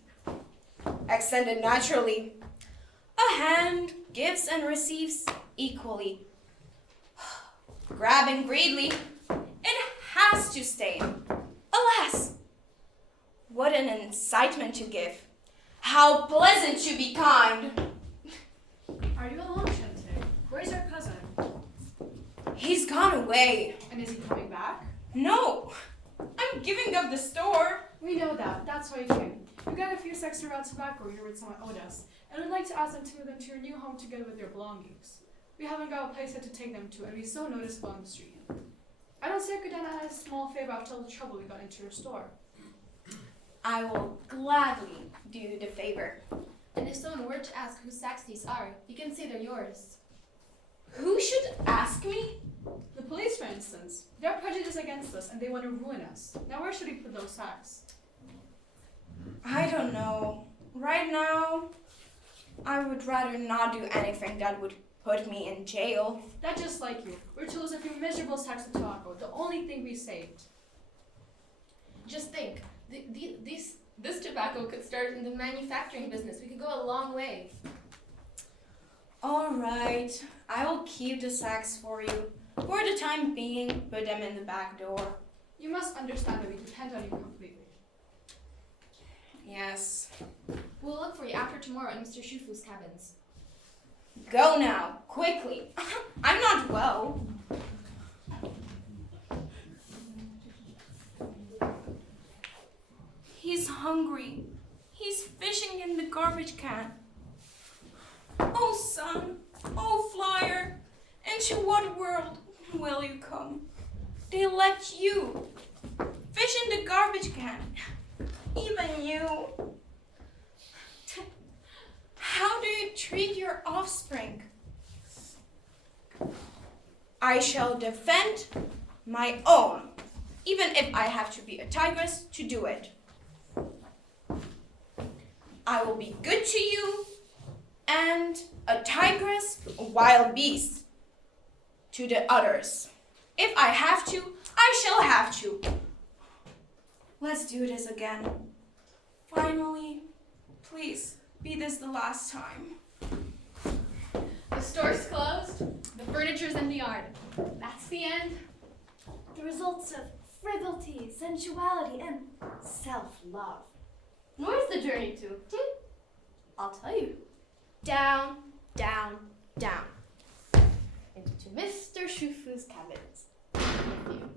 Extended naturally. A hand gives and receives equally. Grabbing greedily, it has to stain. Alas, what an incitement to give. How pleasant to be kind. Are you alone, Shente? Where's your cousin? He's gone away. And is he coming back? No, I'm giving up the store. We know that. That's why you came. You got a few sacks around tobacco here with someone owed us, and we'd like to ask them to move into your new home together with their belongings. We haven't got a place yet to take them to, and we're so noticeable on the street. I don't see I could done a small favor after all the trouble we got into your store. I will gladly do you the favor. And if someone were to ask whose sacks these are, you can say they're yours. Who should ask me? The police, for instance. They're prejudiced against us, and they want to ruin us. Now where should we put those sacks? I don't know. Right now, I would rather not do anything that would put me in jail. That's just like you. We're to lose a few miserable sacks of tobacco, the only thing we saved. Just think, this tobacco could start in the manufacturing business. We could go a long way. All right, I will keep the sacks for you. For the time being, put them in the back door. You must understand that we depend on you completely. Yes. We'll look for you after tomorrow in Mr. Shufu's cabins. Go now, quickly. I'm not well. He's hungry. He's fishing in the garbage can. Oh, sun. Oh, flyer. Into what world will you come? They let you fish in the garbage can. Even you. How do you treat your offspring? I shall defend my own, even if I have to be a tigress to do it. I will be good to you, and a tigress, a wild beast, to the others. If I have to, I shall have to. Let's do this again. Finally, please, be this the last time. The store's closed, the furniture's in the yard. That's the end. The results of frivolity, sensuality, and self-love. Where's the journey to? I'll tell you. Down, down, down. Into Mr. Shufu's cabins. With you.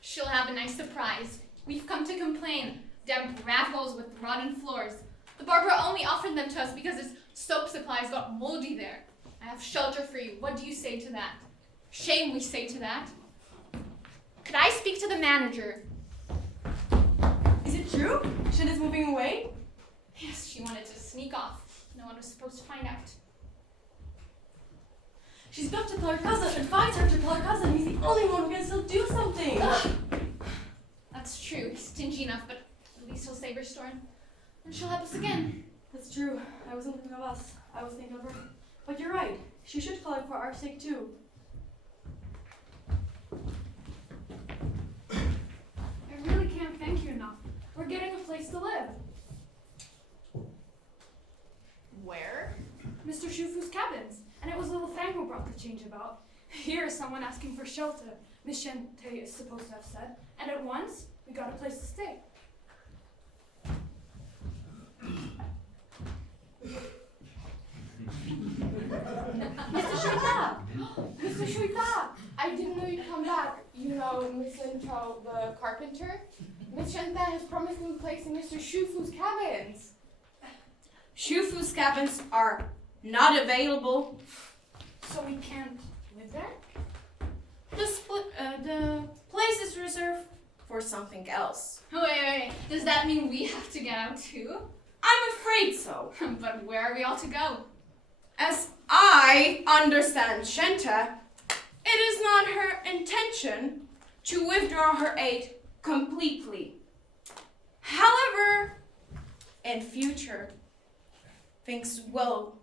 She'll have a nice surprise. We've come to complain. Damp rat holes with rotten floors. The barber only offered them to us because his soap supplies got moldy there. I have shelter for you. What do you say to that? Shame we say to that. Could I speak to the manager? Is it true? Shin is moving away? Yes, she wanted to sneak off. No one was supposed to find out. She's got to tell her cousin, advise her to tell her cousin. He's the only one who can still do something. That's true. He's stingy enough, but at least he'll save her store. And she'll help us again. That's true. I wasn't thinking of us. I was thinking of her. But you're right. She should call it for our sake too. I really can't thank you enough. We're getting a place to live. Where? Mr. Shufu's cabins. And it was little Fang who brought the change about. Here is someone asking for shelter, Miss Shente is supposed to have said. And at once, we got a place to stay. Mr. Shuita! Mr. Shuita! I didn't know you'd come back. You know Miss Linto, the carpenter? Miss Shente has promised me a place in Mr. Shufu's cabins. Shufu's cabins are not available. So we can't live there? The place is reserved for something else. Wait. Does that mean we have to get out too? I'm afraid so. But where are we all to go? As I understand Shente, it is not her intention to withdraw her aid completely. However, in future, things will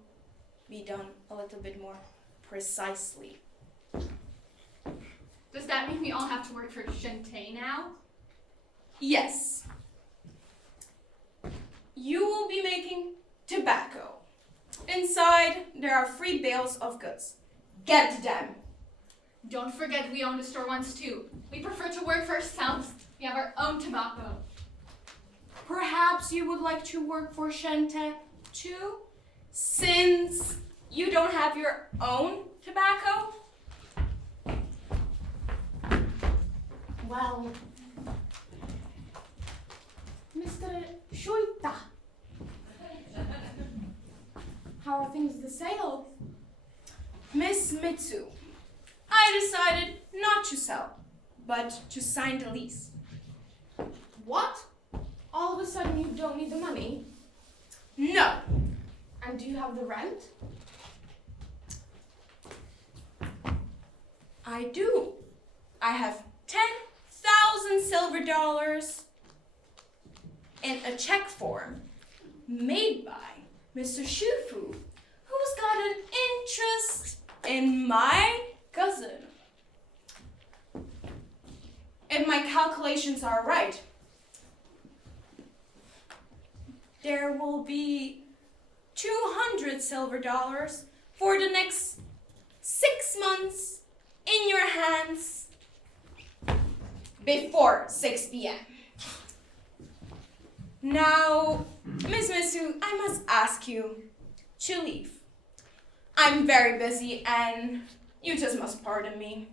be done a little bit more precisely. Does that mean we all have to work for Shente now? Yes. You will be making tobacco. Inside, there are 3 bales of goods. Get them. Don't forget we own the store once too. We prefer to work for ourselves. We have our own tobacco. Perhaps you would like to work for Shente too? Since you don't have your own tobacco? Well, Mr. Shuita, how are things at the sale? Miss Mitsu, I decided not to sell, but to sign the lease. What? All of a sudden you don't need the money? No. And do you have the rent? I do. I have 10,000 silver dollars in a check form made by Mr. Shufu, who's got an interest in my cousin. If my calculations are right, there will be 200 silver dollars for the next 6 months in your hands before 6 p.m. Now, Miss Mitsu, I must ask you to leave. I'm very busy and you just must pardon me.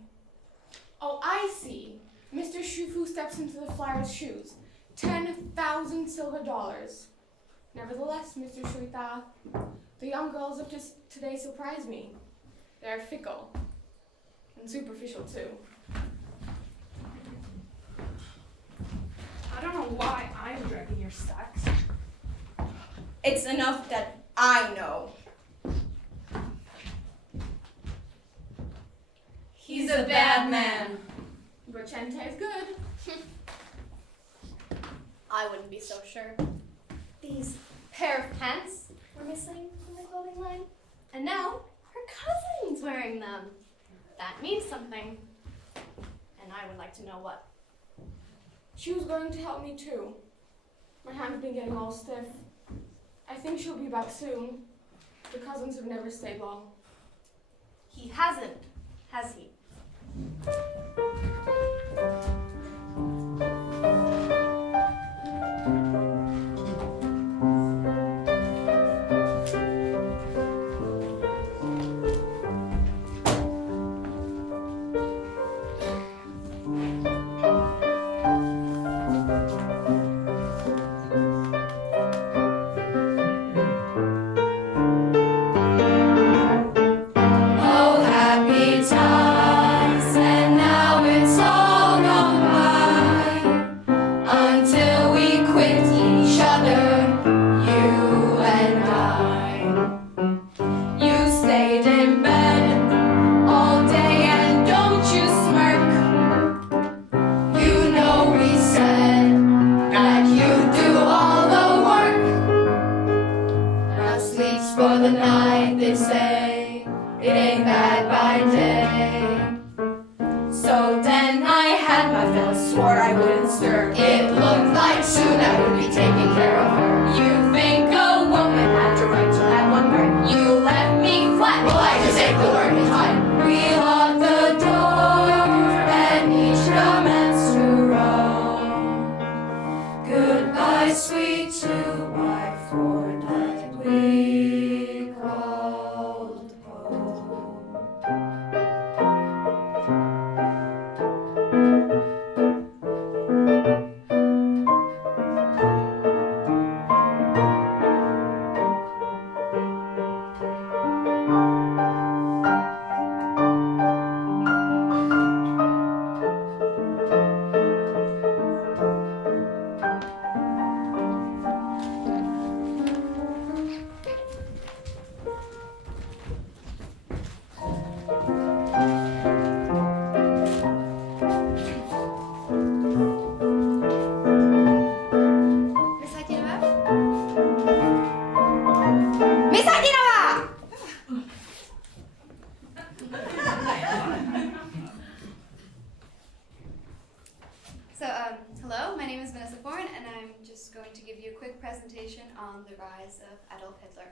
Oh, I see. Mr. Shufu steps into the flyer's shoes. 10,000 silver dollars. Nevertheless, Mr. Shuita, the young girls of today surprise me. They're fickle. And superficial, too. I don't know why I'm dragging your stacks. It's enough that I know. He's a bad man. But Chente is good. I wouldn't be so sure. These pair of pants were missing from the clothing line, and now her cousin's wearing them. That means something, and I would like to know what. She was going to help me too. My hand's been getting all stiff. I think she'll be back soon. The cousins have never stayed long. He hasn't, has he? on the rise of Adolf Hitler.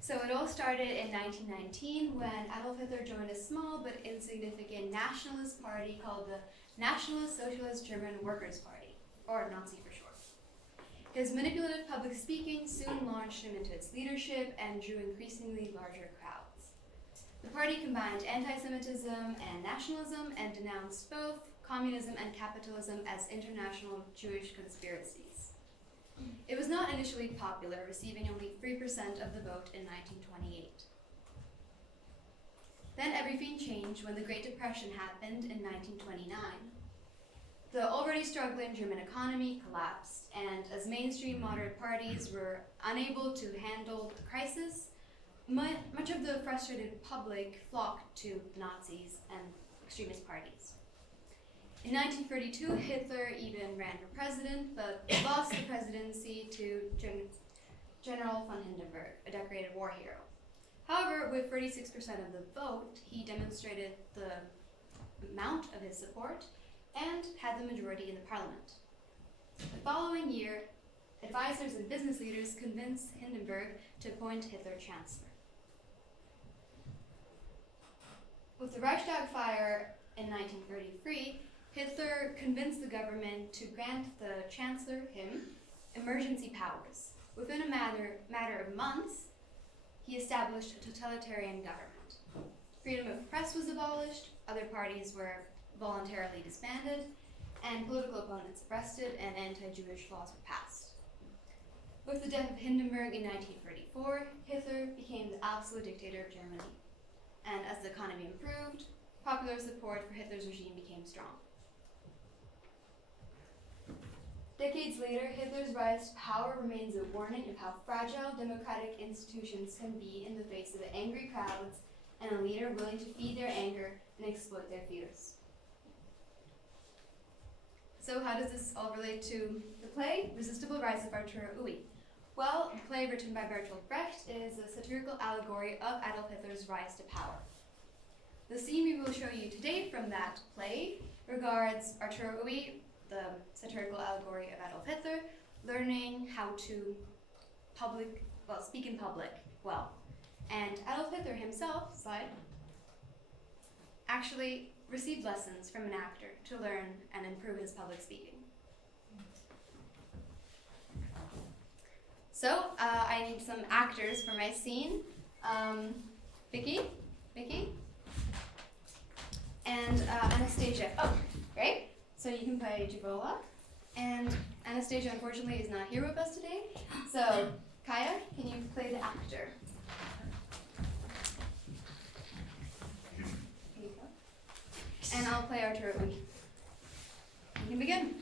So it all started in 1919 when Adolf Hitler joined a small but insignificant nationalist party called the National Socialist German Workers' Party, or Nazi for short. His manipulative public speaking soon launched him into its leadership and drew increasingly larger crowds. The party combined anti-Semitism and nationalism and denounced both communism and capitalism as international Jewish conspiracies. It was not initially popular, receiving only 3% of the vote in 1928. Then everything changed when the Great Depression happened in 1929. The already struggling German economy collapsed, and as mainstream moderate parties were unable to handle the crisis, much of the frustrated public flocked to Nazis and extremist parties. In 1932, Hitler even ran for president, but lost the presidency to General von Hindenburg, a decorated war hero. However, with 36% of the vote, he demonstrated the amount of his support and had the majority in the parliament. The following year, advisors and business leaders convinced Hindenburg to appoint Hitler chancellor. With the Reichstag fire in 1933, Hitler convinced the government to grant the chancellor, emergency powers. Within a matter of months, he established a totalitarian government. Freedom of press was abolished, other parties were voluntarily disbanded, and political opponents arrested, and anti-Jewish laws were passed. With the death of Hindenburg in 1934, Hitler became the absolute dictator of Germany. And as the economy improved, popular support for Hitler's regime became strong. Decades later, Hitler's rise to power remains a warning of how fragile democratic institutions can be in the face of angry crowds and a leader willing to feed their anger and exploit their fears. So how does this all relate to the play, Resistable Rise of Arturo? Well, the play written by Bertold Brecht is a satirical allegory of Adolf Hitler's rise to power. The scene we will show you today from that play regards Arturo, the satirical allegory of Adolf Hitler, learning how to speak in public well. And Adolf Hitler himself, actually received lessons from an actor to learn and improve his public speaking. So, I need some actors for my scene. Vicky, and Anastasia. Oh, great. So you can play Juvola. And Anastasia, unfortunately, is not here with us today. So, Kaya, can you play the actor? And I'll play Arturo. You can begin.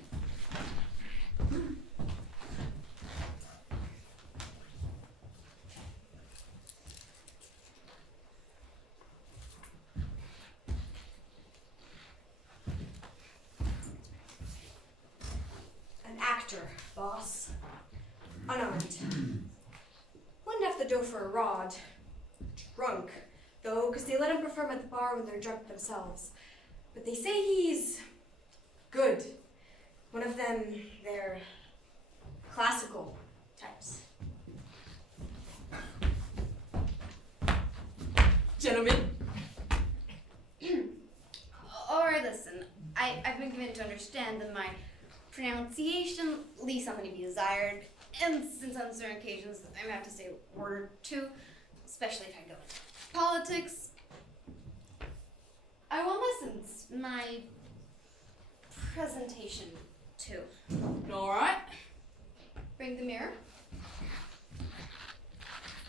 An actor, boss. Unarmed. Wouldn't have to do for a rod. Drunk, though, because they let him perform at the bar when they're drunk themselves. But they say he's good. One of them, they're classical types. Gentlemen. Or listen, I've been given to understand that my pronunciation leaves something to be desired, and since on certain occasions I may have to say a word or two, especially if I go into politics. I want lessons. My presentation, too. Alright. Bring the mirror.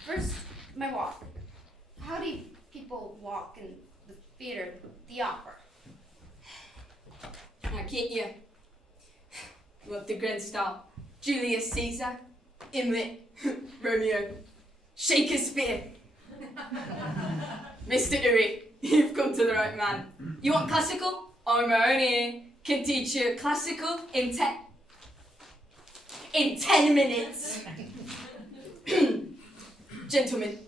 First, my walk. How do people walk in the theater, the opera? I get you. You want the grand style. Julius Caesar, Hamlet, Romeo, Shakespeare. Mr. Dewey, you've come to the right man. You want classical? I'm only can teach you classical in 10 minutes. Gentlemen,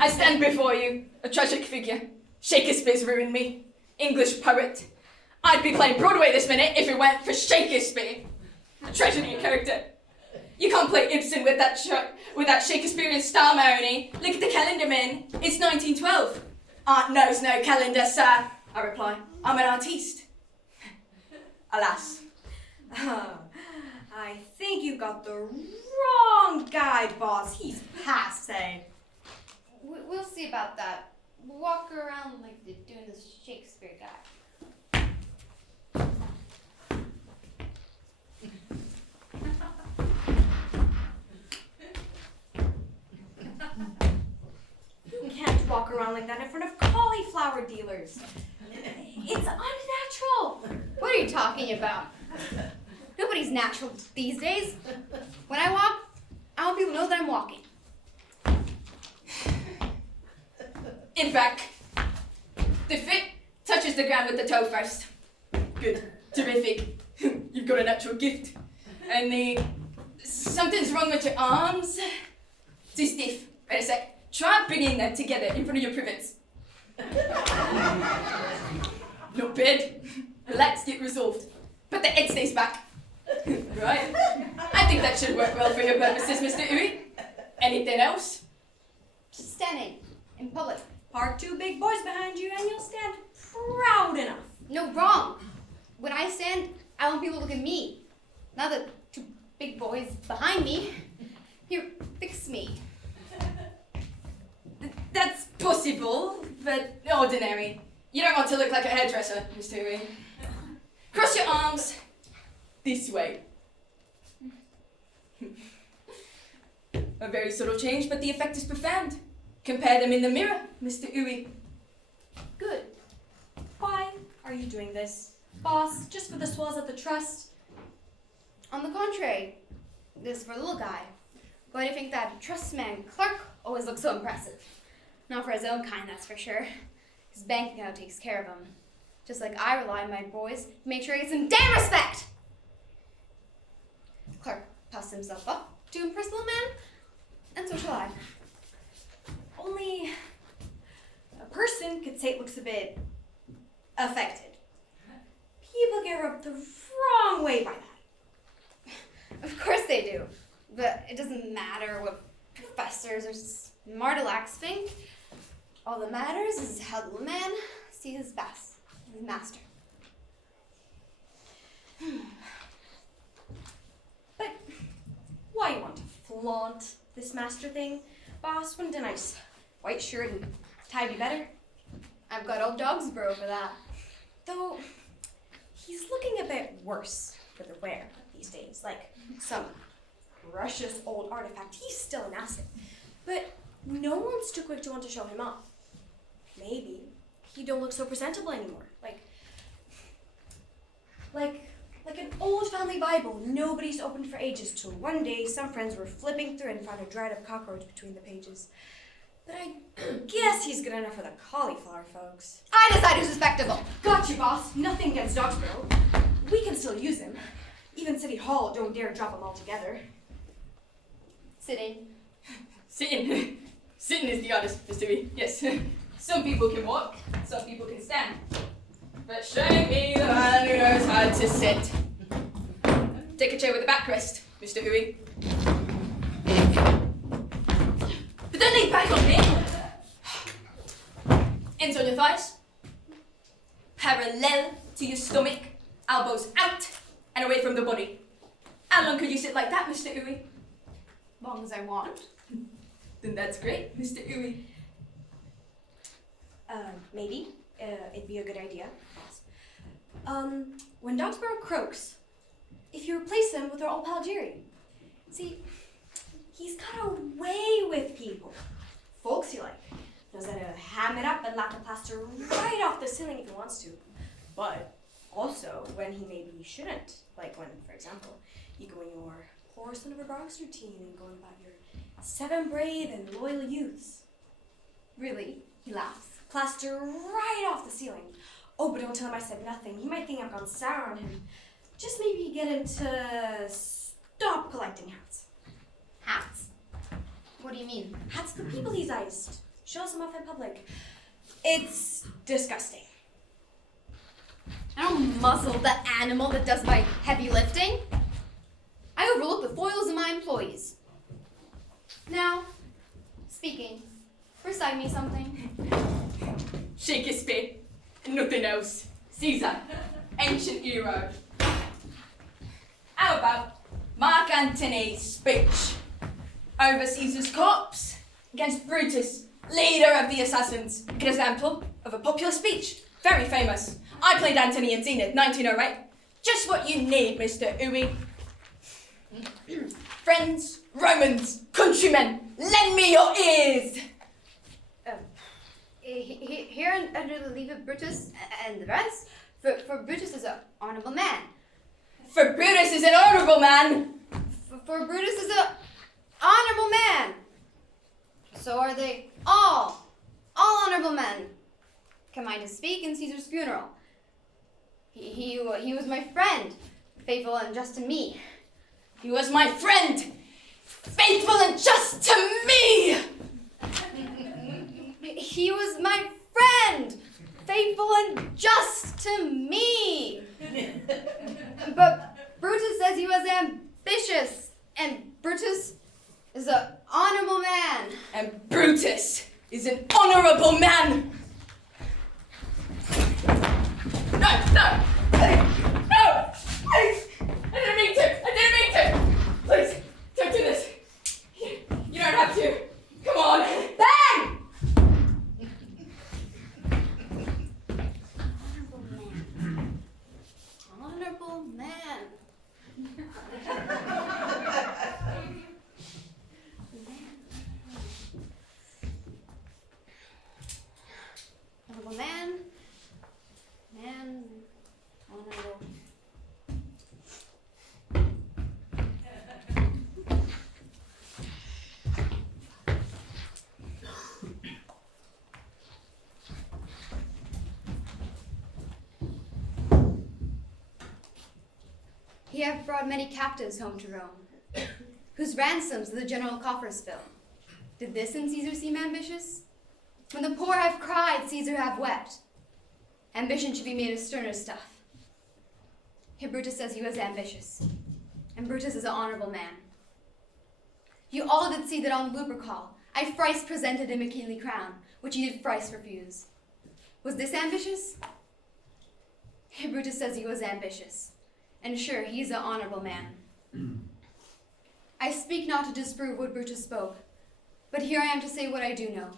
I stand before you, a tragic figure. Shakespeare's ruined me. English poet. I'd be playing Broadway this minute if it weren't for Shakespeare. A tragedy character. You can't play Ibsen with that Shakespearean style, Maroni. Look at the calendar, man. It's 1912. Aunt knows no calendar, sir. I reply. I'm an artiste. Alas. I think you got the wrong guide, boss. He's passe. We'll see about that. Walk around like they're doing this Shakespeare guy. You can't walk around like that in front of cauliflower dealers. It's unnatural. What are you talking about? Nobody's natural these days. When I walk, I want people to know that I'm walking. In fact, the foot touches the ground with the toe first. Good. Terrific. You've got a natural gift. And something's wrong with your arms. Too stiff. Wait a sec. Try bringing them together in front of your privates. Not bad. Relax, get resolved. But the head stays back. Right? I think that should work well for your purposes, Mr. Uwe. Anything else? Just standing in public. Park two big boys behind you and you'll stand proud enough. No, wrong. When I stand, I want people to look at me. Not the two big boys behind me. Here, fix me. That's possible, but ordinary. You don't want to look like a hairdresser, Mr. Uwe. Cross your arms this way. A very subtle change, but the effect is profound. Compare them in the mirror, Mr. Uwe. Good. Why are you doing this, boss? Just for the swells at the trust? On the contrary, this is for the little guy. But I think that trust man Clark always looks so impressive. Not for his own kind, that's for sure. His bank account takes care of him. Just like I rely on my boys to make sure he gets some damn respect. Clark puffs himself up to impress the little man, and so shall I. Only a person could say it looks a bit affected. People get rubbed the wrong way by that. Of course they do. But it doesn't matter what professors or smartalacks think. All that matters is how the little man sees his best, his master. But why you want to flaunt this master thing? Boss, wouldn't a nice white shirt and tie be better? I've got old Dogsborough for that. Though, he's looking a bit worse for the wear these days. Like some precious old artifact. He's still an asset. But no one's too quick to want to show him off. Maybe he don't look so presentable anymore. Like an old family Bible nobody's opened for ages till one day some friends were flipping through and found a dried up cockroach between the pages. But I guess he's good enough for the cauliflower folks. I decide who's respectable. Gotcha, boss. Nothing against Dogsborough. We can still use him. Even City Hall don't dare drop him altogether. Sitting. Sitting. Sitting is the oddest, Mr. B. Yes. Some people can walk, some people can stand. But show me the man who knows how to sit. Take a chair with a backrest, Mr. Uwe. But don't lean back on me. Ends on your thighs. Parallel to your stomach. Elbows out and away from the body. How long could you sit like that, Mr. Uwe? Long as I want. Then that's great, Mr. Uwe. Maybe. It'd be a good idea. When Dogsborough croaks, if you replace him with our old pal Jerry. See, he's got a way with people. Folksy like. Knows how to ham it up and knock the plaster right off the ceiling if he wants to. But also when he maybe shouldn't. Like when, for example, you go in your poor son of a Bronx routine and going about your 7 brave and loyal youths. Really? He laughs. Plaster right off the ceiling. Oh, but don't tell him I said nothing. He might think I've gone sour on him. Just maybe get him to stop collecting hats. Hats? What do you mean? Hats the people he's iced. Shows them off in public. It's disgusting. I don't muzzle the animal that does my heavy lifting. I overlook the foils of my employees. Now, speaking, recite me something. Shakespeare, nothing else. Caesar, ancient hero. How about Mark Antony's speech over Caesar's corpse against Brutus, leader of the assassins? A good example of a popular speech. Very famous. I played Antony in Zenith, 1908. Just what you need, Mr. Uwe. Friends, Romans, countrymen, lend me your ears! Here under the leave of Brutus and the rest, for Brutus is an honorable man. For Brutus is an honorable man! For Brutus is an honorable man! So are they all honorable men. Come I to speak in Caesar's funeral. He was my friend, faithful and just to me. He was my friend, faithful and just to me! He was my friend, faithful and just to me. But Brutus says he was ambitious, and Brutus is an honorable man. And Brutus is an honorable man! No! Please! I didn't mean to! Please, don't do this. You don't have to. Come on. Bang! Honorable man. Honorable man. Honorable. He hath brought many captives home to Rome, whose ransoms the general coffers fill. Did this in Caesar seem ambitious? When the poor have cried, Caesar have wept. Ambition should be made of sterner stuff. Here Brutus says he was ambitious, and Brutus is an honorable man. You all did see that on Lupercal, I thrice presented him a kingly crown, which he did thrice refuse. Was this ambitious? Here Brutus says he was ambitious. And sure, he is an honorable man. I speak not to disprove what Brutus spoke, but here I am to say what I do know.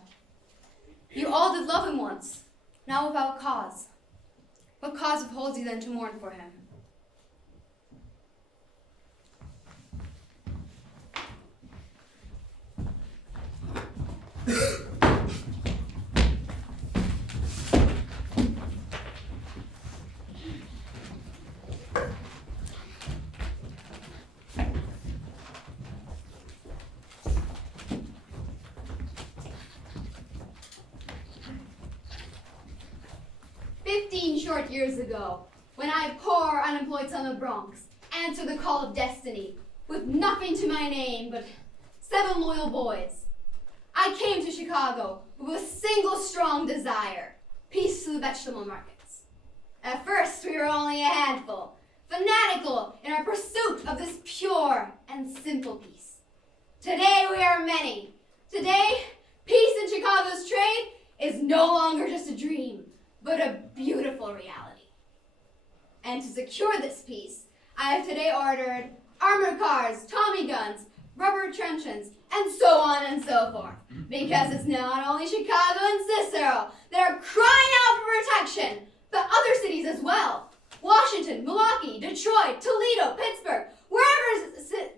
You all did love him once, now without cause. What cause withholds you then to mourn for him? Short years ago, when I, poor unemployed son of the Bronx, answered the call of destiny with nothing to my name but 7 loyal boys. I came to Chicago with a single strong desire: peace to the vegetable markets. At first, we were only a handful, fanatical in our pursuit of this pure and simple peace. Today, we are many. Today, peace in Chicago's trade is no longer just a dream, but a beautiful reality. And to secure this peace, I have today ordered armored cars, Tommy guns, rubber truncheons, and so on and so forth. Because it's not only Chicago and Cicero that are crying out for protection, but other cities as well. Washington, Milwaukee, Detroit, Toledo, Pittsburgh, wherever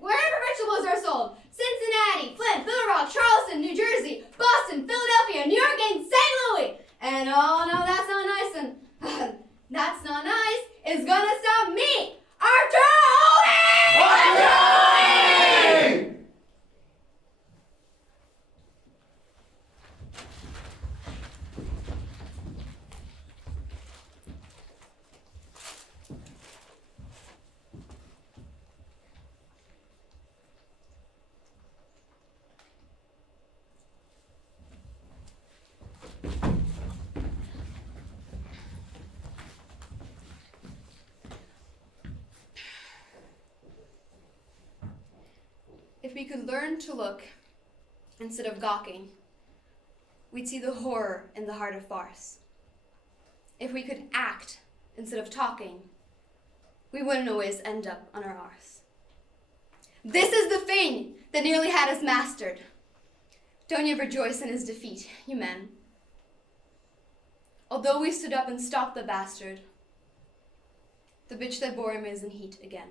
vegetables are sold. Cincinnati, Flint, Little Rock, Charleston, New Jersey, Boston, Philadelphia, New York, and St. Louis. And oh no, that's not nice, and that's not nice. It's gonna stop me, Arturo! we could learn to look instead of gawking, we'd see the horror in the heart of farce. If we could act instead of talking, we wouldn't always end up on our arse. This is the thing that nearly had us mastered. Don't you rejoice in his defeat, you men. Although we stood up and stopped the bastard, the bitch that bore him is in heat again.